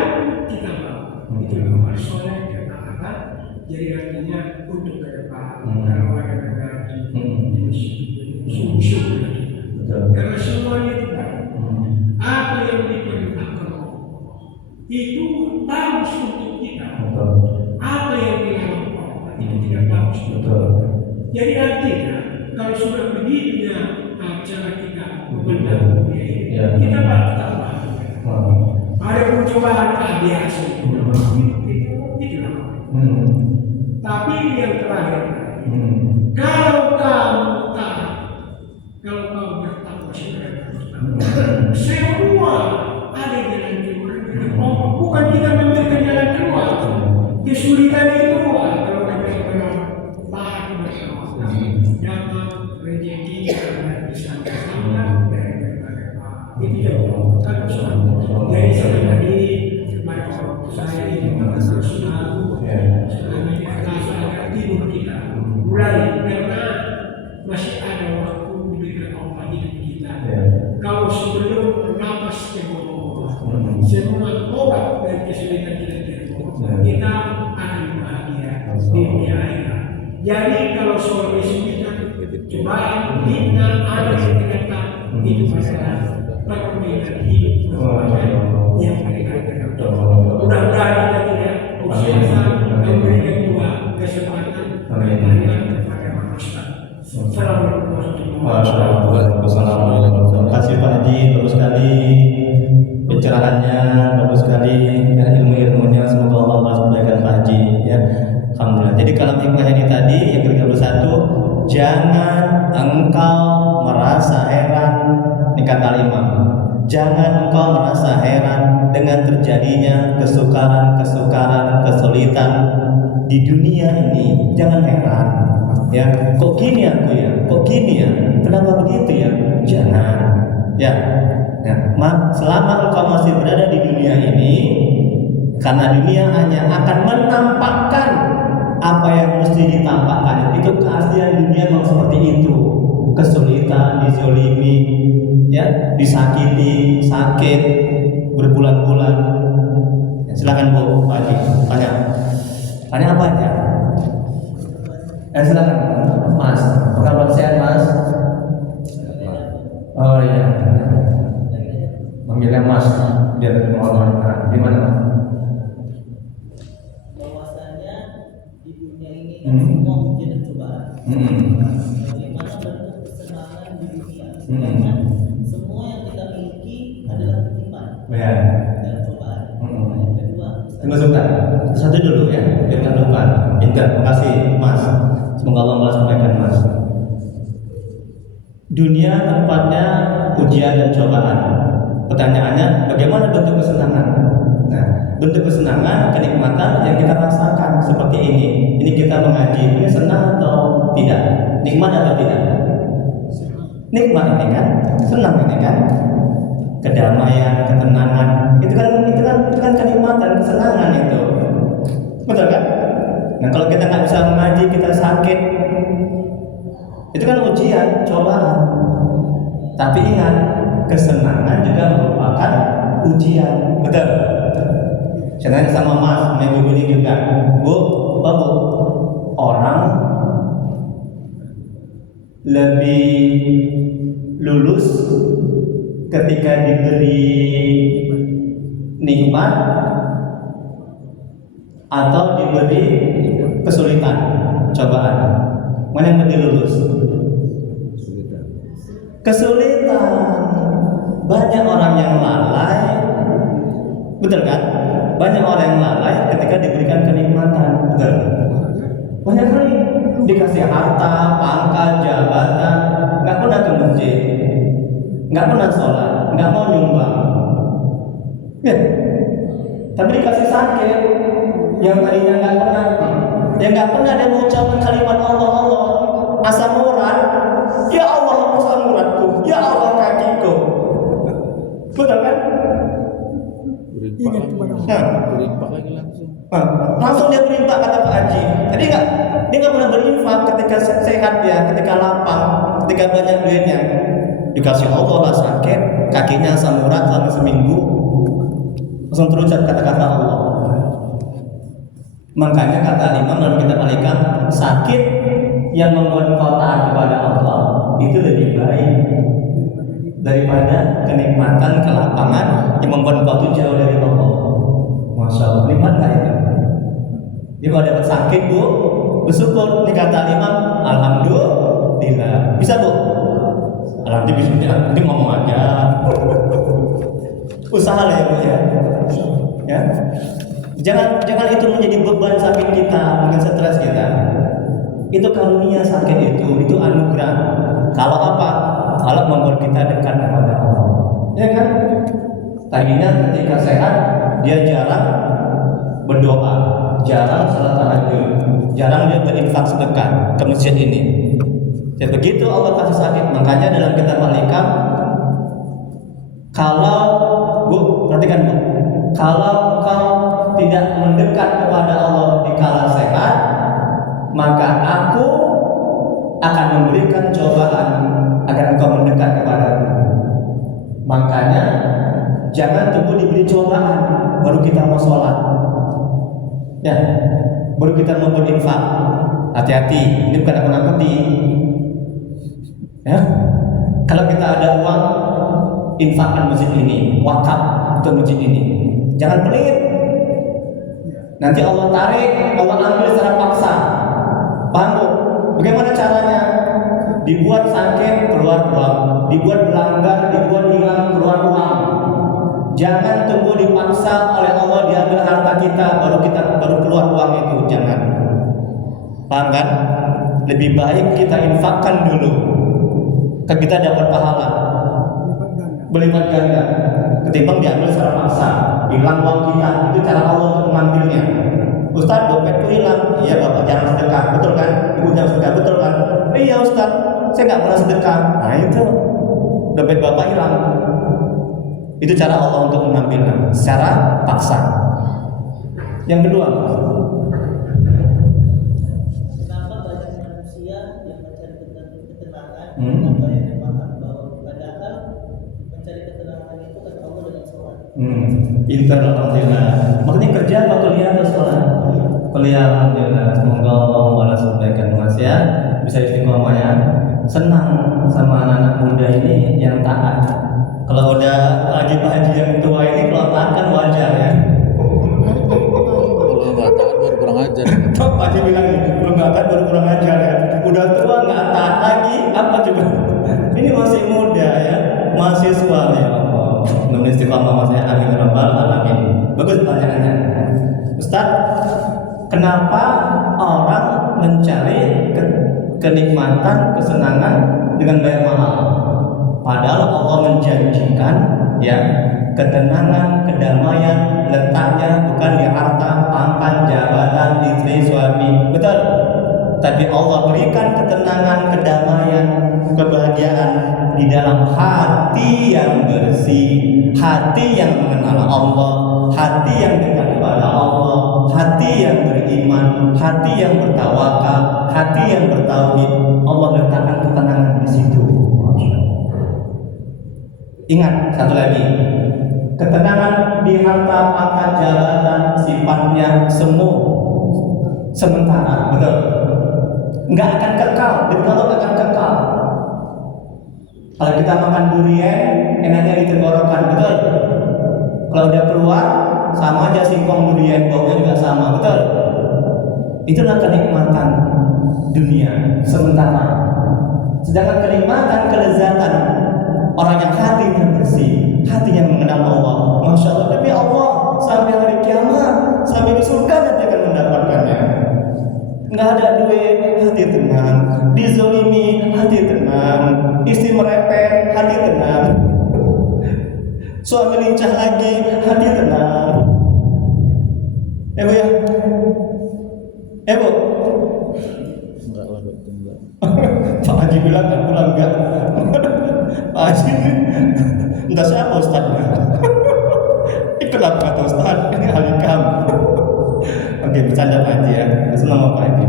kita mau. Itu amal soleh ketaatan. Jadi artinya untuk ke depan kalau ada negara ini sungguh-sungguh lagi. Karena semuanya itu baik. Apa yang diperintahkan Allah itu bagus untuk kita. Apa yang dilarang Allah itu tidak bagus. Jadi artinya kalau sudah begitunya cara kita memandang dunia ini, kita bakal tambah. Ada pencobaan biasa itulah. Tapi yang terakhir, kalau kamu taat, kalau kamu bertakwa semua ada jalan keluar. Bukan kita memberikan jalan keluar. Kesulitan itu kalau kita bahan bersama, datang rezeki karena disangka-sangka dari berbagai hal. Itu yang kita lakukan. Jadi sekali lagi Jadi kalau soal kesulitan, cobaan, fitnah, ada yang ternyata itu masalah permainan hidup yang mereka terdapat. Mudah-mudahan kita tidak usaha memberikan juga kesempatan bertanya kepada manusia. Assalamualaikum warahmatullahi wabarakatuh. Terima kasih Pak Haji, bagus sekali pencerahannya, bagus sekali ya, ilmu-ilmunya. Semoga Allah sampaikan Pak Haji ya. Alhamdulillah. Jadi kalau hikmah ini tadi yang ke-31, jangan engkau merasa heran, ini kata Imam. Jangan engkau merasa heran dengan terjadinya kesukaran, kesulitan di dunia ini. Jangan heran. Ya, kok gini aku ya? Kok gini ya? Kenapa begitu ya? Jangan. Ya. Selama engkau masih berada di dunia ini, karena dunia hanya akan menampakkan apa yang mesti ditampakkan. Itu keaslian dunia memang seperti itu. Kesulitan, dizolimi, ya, disakiti, sakit berbulan-bulan. Ya, silakan Bu, Pak Haji, tanya apa aja? Silakan Mas, kabar sehat Mas? Oh iya, manggilnya Mas biar mohon. Di mana Mas? Bahwasanya di dunia ini kan semua ujian dan cobaan. Bagaimana bentuk kesenangan di dunia? Sedangkan semua yang kita miliki adalah titipan dan cobaan. Yang kedua, tunggu sebentar, satu dulu ya, biar nggak lupa. Terima kasih Mas. Semoga Allah sampaikan Mas. Dunia tempatnya ujian dan cobaan. Pertanyaannya, bagaimana bentuk kesenangan? Nah, bentuk kesenangan, kenikmatan yang kita rasakan seperti ini. Ini kita mengaji, ini senang atau tidak? Nikmat atau tidak? Nikmat ini kan, senang ini kan, kedamaian, ketenangan. Itu kan kenikmatan, kesenangan itu. Betul kan? Nah, kalau kita nggak bisa mengaji, kita sakit, itu kan ujian, cobaan. Tapi ingat, kesenangan juga merupakan ujian, betul? Contohnya sama Mas, sama Ibu ini juga, Bu, orang lebih lulus ketika diberi nikmat atau diberi kesulitan, cobaan. Mana yang lebih lulus? Kesulitan. Banyak orang yang lalai, betul kan? Banyak orang yang lalai ketika diberikan kenikmatan, betul? Banyak kali dikasih harta, pangkat, jabatan, nggak pernah ke masjid, nggak pernah sholat, nggak mau nyumbang, ya. Tapi dikasih sakit, yang tadinya nggak pernah dia mengucapkan kalimat Allah, asam urat, ya Allah asam uratku, ya Allah kakiku, betul kan? Berinfak lagi langsung. Langsung dia berinfak, kata Pak Haji. Jadi dia nggak pernah berinfak ketika sehat ya, ketika lapang, ketika banyak duitnya. Dikasih Allah lah sakit, kakinya asam urat selama seminggu, langsung terucap kata-kata Allah. Makanya kata Imam dalam kitab Al-Hikam, sakit yang membuat kau taat kepada Allah itu lebih baik daripada kenikmatan, kelapangan yang membuat kau tuh jauh dari Allah. Masya Allah, nikmat nggak itu? Jadi kalau dapat sakit Bu, bersyukur. Ini kata Imam, alhamdulillah. Bisa Bu? Alhamdulillah, nanti ngomong aja. Usaha lah ya Bu ya. Ya. Jangan itu menjadi beban sakit kita, mungkin stres kita. Itu karunia sakit itu anugerah. Kalau apa? Kalau membuat kita dekat kepada Allah. Ya kan? Tadinya ketika sehat dia jarang berdoa, jarang salat tahajud, jarang dia berinfak sedekah ke masjid ini. Ya begitu Allah kasih sakit. Makanya dalam kitab Al-Hikam, kalau Bu, perhatikan Bu, kalau kau tidak mendekat kepada Allah di kala sehat, maka aku akan memberikan cobaan agar engkau mendekat kepadaku. Makanya jangan tunggu diberi cobaan baru kita mau sholat, ya, baru kita mau berinfak. hati-hati, ini bukan nakut-nakuti. Ya, kalau kita ada uang, infakkan masjid ini, wakaf untuk masjid ini. Jangan pelit. Nanti Allah tarik, Allah ambil secara paksa. Paham bu? Bagaimana caranya? Dibuat sakit, keluar uang. Dibuat pelanggar, dibuat hilang, keluar uang. Jangan tunggu dipaksa oleh Allah diambil harta kita baru keluar uang itu. Jangan. Paham kan? Lebih baik kita infakkan dulu. Kita dapat pahala berlipat ganda ketimbang diambil secara paksa, hilang uang kita. Itu cara Allah untuk mengambilnya. Ustaz, dompetku hilang. Iya bapak, jangan sedekah, betul kan? Ibu jangan sedekah, betul kan? Iya Ustaz, saya nggak pernah sedekah. Nah itu dompet bapak hilang. Itu cara Allah untuk mengambilnya secara paksa. Yang kedua, kenapa banyak manusia yang mencari ketenangan tanpa yang paham bahwa padahal mencari ketenangan itu kata Allah dengan sholat. Pintar alhamdulillah. Maksudnya kerja atau kuliah atau sekolah? Kuliah alhamdulillah. Semoga Allah membalas kebaikan Mas ya. Bisa istiqomah ya. Senang sama anak-anak muda ini yang taat. Kalau udah haji yang tua ini kalau taat kan wajar ya. Kalau nggak taat baru kurang ajar. Pak Haji bilang nih, belum nggak taat baru kurang ajar ya. Udah tua nggak taat lagi, apa coba? Ini masih muda ya, mahasiswa ya. Belum istiqomah masnya, amin rabbal alamin. Bagus pertanyaannya. Ustaz, kenapa orang mencari kenikmatan, kesenangan dengan bayar mahal? Padahal Allah menjanjikan ya ketenangan, kedamaian letaknya bukan di harta, pangkat, jabatan, istri, suami. Betul. Tapi Allah berikan ketenangan, kedamaian, kebahagiaan di dalam hati yang bersih, hati yang mengenal Allah, hati yang dekat kepada Allah, hati yang beriman, hati yang bertawakal, hati yang bertauhid. Allah letakkan ketenangan di situ. Ingat satu lagi, ketenangan di harta, pangkat, jabatan sifatnya semu, sementara, betul. Nggak akan kekal, demi Allah nggak akan kekal. Kalau kita makan durian, enaknya di tenggorokan, betul. Kalau udah keluar, sama aja singkong durian, baunya juga sama, betul. Itulah kenikmatan dunia sementara. Sedangkan kenikmatan, kelezatan orang yang hatinya bersih, hatinya mengenal Allah, masya Allah, demi Allah sampai hari kiamat, sampai di surga nanti akan mendapatkannya. Nggak ada duit, hati tenang. Dizolimi, hati tenang. Istri merepet, hati tenang. Suami lincah lagi, hati tenang. Bu ya? Bu? Enggak lah, enggak. Pak Haji bilang kan pulang enggak? Pak Haji, entah siapa ustaznya. Ikutlah kata ustaz, ini halikam. Oke, bercanda Pak Haji ya. Senang sama Pak Haji.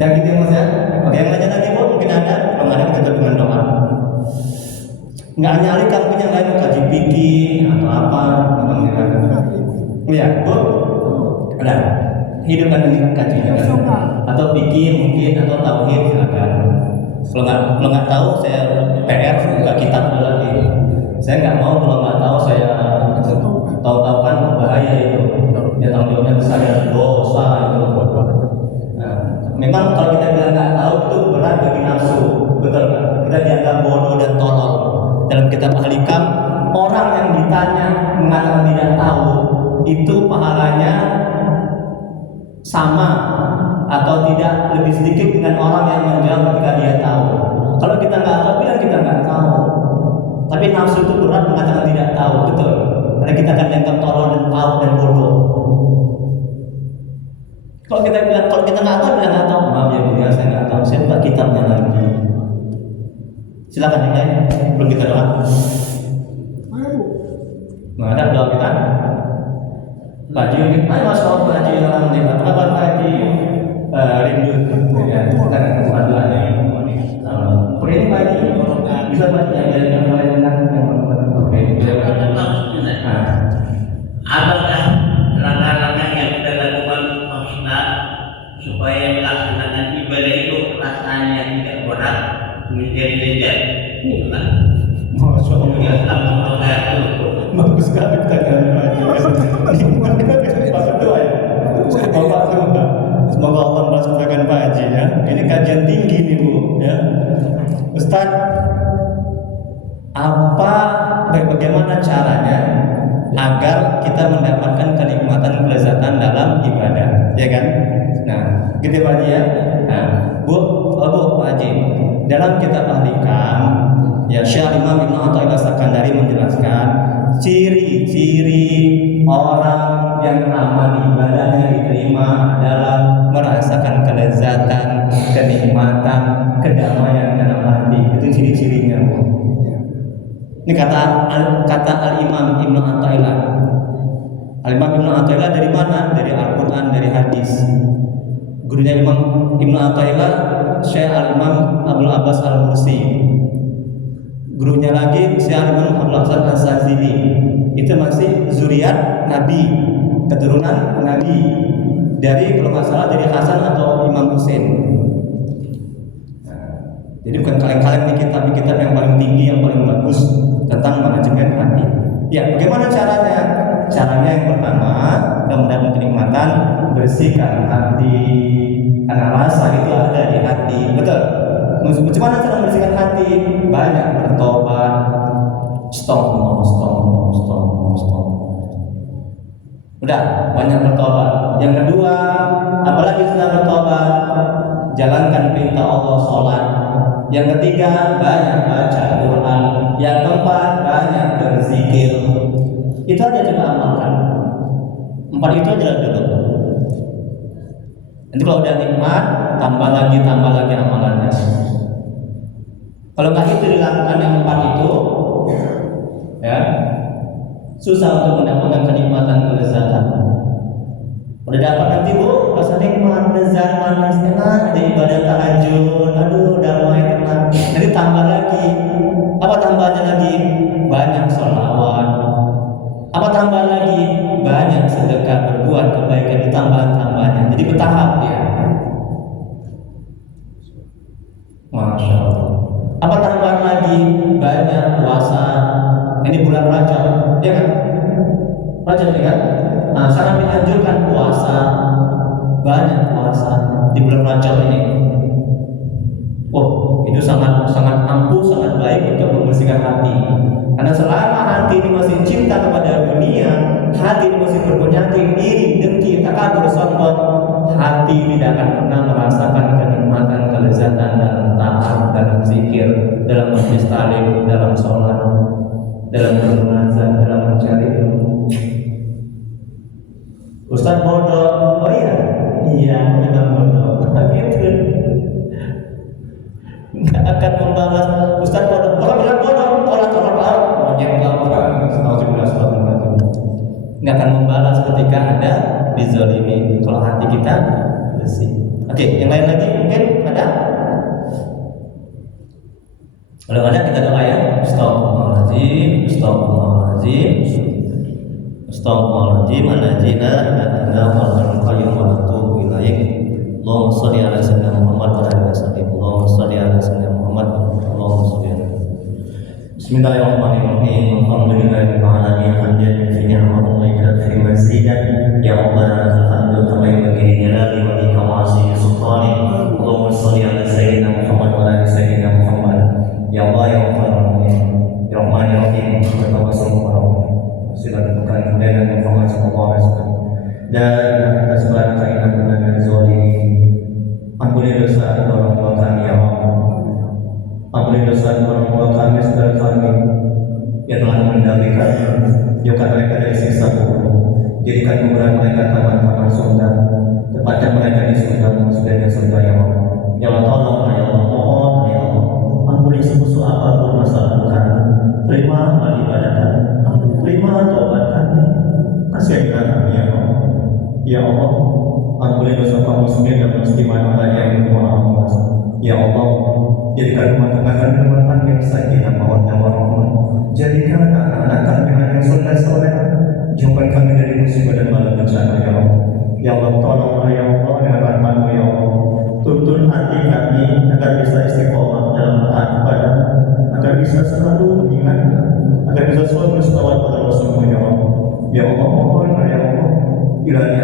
Yang gitu ya Mas ya. Oke, yang lainnya lagi Bu, mungkin ada. Kalau nggak ada kita tutup dengan doa. Nggak hanya halikam, mungkin yang lain kaji fikih atau apa. Iya, Bu. Ada. Hidupkan dengan kajian atau fikih mungkin atau tauhid silakan. Kalau nggak tahu saya PR buka kitab dulu lagi. Saya nggak mau kalau nggak tahu saya tahu kan bahaya itu. Ya tanggung jawabnya besar ya, dosa itu. Nah, memang kalau kita bilang nggak tahu itu berat bagi nafsu, betul kan? Kita dianggap bodoh dan tolol. Dalam kitab Al-Hikam, orang yang ditanya mengatakan tidak tahu itu pahalanya sama atau tidak lebih sedikit dengan orang yang menjawab ketika dia tahu. Kalau kita nggak tahu, bilang kita nggak tahu. Tapi nafsu itu berat mengatakan tidak tahu, betul. Karena kita akan dianggap tolol dan tahu dan bodoh. Kalau kita nggak tahu, bilang nggak tahu. Maaf ya Bu ya, saya nggak tahu. Saya buka kitabnya lagi. Silakan yang lain. Belum kita doa. Nggak ada doa kita. Pak Haji, ayo Mas Pak Haji, alhamdulillah. Apa kabar Pak Haji? Rindu ya, sekarang bukan doanya ini. Ini Pak Haji, bisa Pak Haji yang mulai tentang apakah langkah-langkah yang kita lakukan maksudnya supaya Bagus sekali pertanyaan Pak Haji. Bapak doa ya. Bapak doa. Semoga Allah merahmatkan Pak Haji ya. Ini kajian tinggi nih Bu ya. Ustaz, bagaimana caranya agar kita mendapatkan kenikmatan kelezatan dalam ibadah, ya kan? Nah, gitu Pak Haji ya. Nah, Bu Pak Haji, dalam kitab Al-Hikam, ya Syekh Imam Ibnu Athaillah Sakandari menjelaskan ciri-ciri orang yang amal ibadahnya diterima adalah merasakan kelezatan, kenikmatan, kedamaian dalam hati. Itu ciri-cirinya. Ini kata Al-Imam Ibnu Athaillah. Al-Imam Ibnu Athaillah dari mana? Dari Al-Quran, dari hadis. Gurunya Imam Ibnu Athaillah Syekh Al-Imam Abdul Abbas Al-Mursi. Gurunya lagi Syekh Al-Imam Abdul Hasan As-Sazili. Itu masih zuriat Nabi, keturunan Nabi. Dari kalau nggak salah dari Hasan atau Imam Husain. Jadi bukan kaleng-kaleng nih kitab yang paling tinggi, yang paling bagus tentang manajemen hati. Ya, bagaimana caranya? Caranya yang pertama, dalam mendapat kenikmatan, bersihkan hati. Karena rasa itu ada di hati, betul. Bagaimana cara membersihkan hati? Banyak bertobat. Stop. Udah, banyak bertobat. Yang kedua, apalagi setelah bertobat, jalankan perintah Allah, sholat. Yang ketiga, banyak baca Quran. Yang keempat, banyak berzikir. Itu aja coba amalkan. 4 itu aja dulu. Nanti kalau udah nikmat, tambah lagi amalannya. Kalau nggak itu dilakukan yang 4 itu, ya susah untuk mendapatkan kenikmatan kelezatan. Udah dapat nanti Bu, rasa nikmat, lezat, manis, enak, ada ibadah tahajud, aduh damai, tenang. Nanti tambah lagi, apa tambahnya lagi? Banyak sholawat. Apa tambah lagi? Banyak sedekah, berbuat kebaikan, ditambah-tambahnya. Jadi bertahap dia. Masya Allah. Apa tambah lagi? Banyak puasa. Ini bulan Rajab, ya kan? Rajab ya kan? Nah, sangat dianjurkan puasa, banyak puasa di bulan Rajab ini. Oh, itu sangat ampuh, sangat baik untuk membersihkan hati. Karena selama hati ini masih cinta kepada dunia, hati ini masih berpenyakit iri, dengki, takabur, sombong, hati tidak akan pernah merasakan kenikmatan, kelezatan dalam taat, dalam zikir, dalam majlis talim, dalam sholat, dalam bermunajat, dalam mencari ilmu. Ustaz bodoh, oh iya, memang bodoh. Itu nggak akan membalas. Ustaz bodoh, kalau bilang bodoh, tolak monyet kamu nggak akan membalas ketika ada dizalimi. Kalau hati kita bersih. Oke, yang lain lagi mungkin ada? Kalau ada kita doa ya. Astagfirullahaladzim, Astagfirullahaladzim, al-lazina inna wal qayyum wa natubu ilaik. Allahumma shalli ala sayyidina Muhammad wa ala alihi. Allahumma shalli ala sayyidina Muhammad. Allahumma shalli ala. Bismillahirrahmanirrahim. Alhamdulillahirabbil alamin. Hamdan fi ni'matin wa ikram mazidan. Ya Rabbana lakal hamdu kama yanbaghi li jalali wajhika wa 'azimi sultanik. Allahumma shalli ala sayyidina Muhammad wa ala ali sayyidina Muhammad. Ya Allah ya Rahman ya Rahim. Silakan bukan kemudian Muhammad sallallahu alaihi wasallam. Dan kita sebarang kainan dengan zalimi. Ampuni dosa orang tua kami ya Allah. Ampuni dosa orang tua kami, saudara kami yang telah mendamaikan jauhkan mereka dari siksa kubur. Jadikan kuburan mereka taman-taman surga. Tempatkan mereka di surga dan surga ya Allah. Ya Allah tolong ya Allah, mohon ya Allah. Ampuni semusuh apapun masalah kami. Terima amal ibadah kami. Terima taubat kami. Kasihanilah kami ya Allah. Ya Allah, ampuni dosa kaum muslimin dan muslimat yang berdoa. Ya Allah, jadikan rumah tangga kami rumah tangga yang sakinah mawaddah warahmah. Jadikan anak-anak kami yang soleh. Jauhkan kami dari musibah dan bala bencana ya Allah. Ya Allah, tolonglah ya Allah dengan rahmat-Mu ya Allah. Tuntun hati kami agar bisa istiqomah dalam taat kepada-Mu, agar bisa selalu mengingat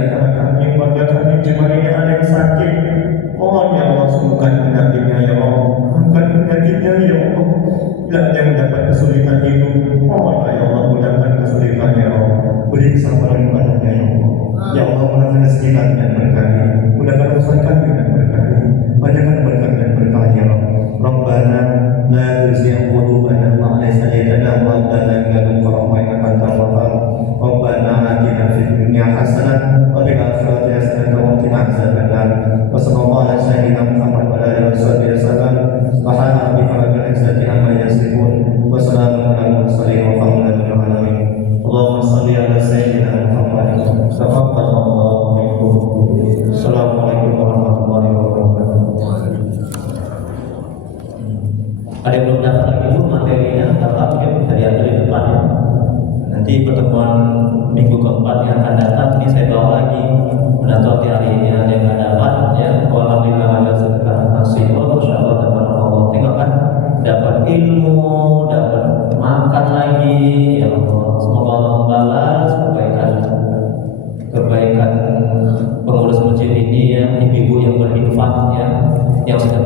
antara kami, keluarga kami, cuma ini ada yang sakit. Mohon ya Allah sembuhkan penyakitnya ya Allah, bukan penyakitnya ya Allah. Bila ada yang mendapat kesulitan hidup, mohonlah ya Allah mudahkan kesulitannya ya Allah. Beri kesabaran kepadanya ya Allah. Ya Allah mudahkan rezeki kami dan berkahi, mudahkan urusan kami dan berkahi, banyakkan berkat dan berkah ya Allah. Rabbana la tuzigh qulubana ba'da idh hadaytana wa hab lana min ladunka rahmah innaka antal wahhab. Rabbana atina fid dunya hasanah wa fil akhirati hasanah wa qina adzabannar. Wa sallallahu ala sayyidina Muhammad wa ala alihi wasallam. Subhana rabbika rabbil izzati amma yasifun wa salamun alal mursalin walhamdulillahi rabbil alamin. Allahumma shalli ala sayyidina Muhammad. Taqabbalallahu minkum. Assalamualaikum warahmatullahi wabarakatuh. Ada yang belum dapat lagi Bu materinya, tetap ya bisa diambil di depan ya. Nanti pertemuan minggu keempat yang akan datang ini saya bawa lagi. Menanti hari ini ada yang nggak dapat ya. Alhamdulillah ada sedekah nasi. Oh, masya Allah, tabarakallah. Tengok kan, dapat ilmu, dapat makan lagi. Ya Allah, semoga Allah membalas kebaikan pengurus masjid ini ya, ibu-ibu yang berinfak ya, yang sudah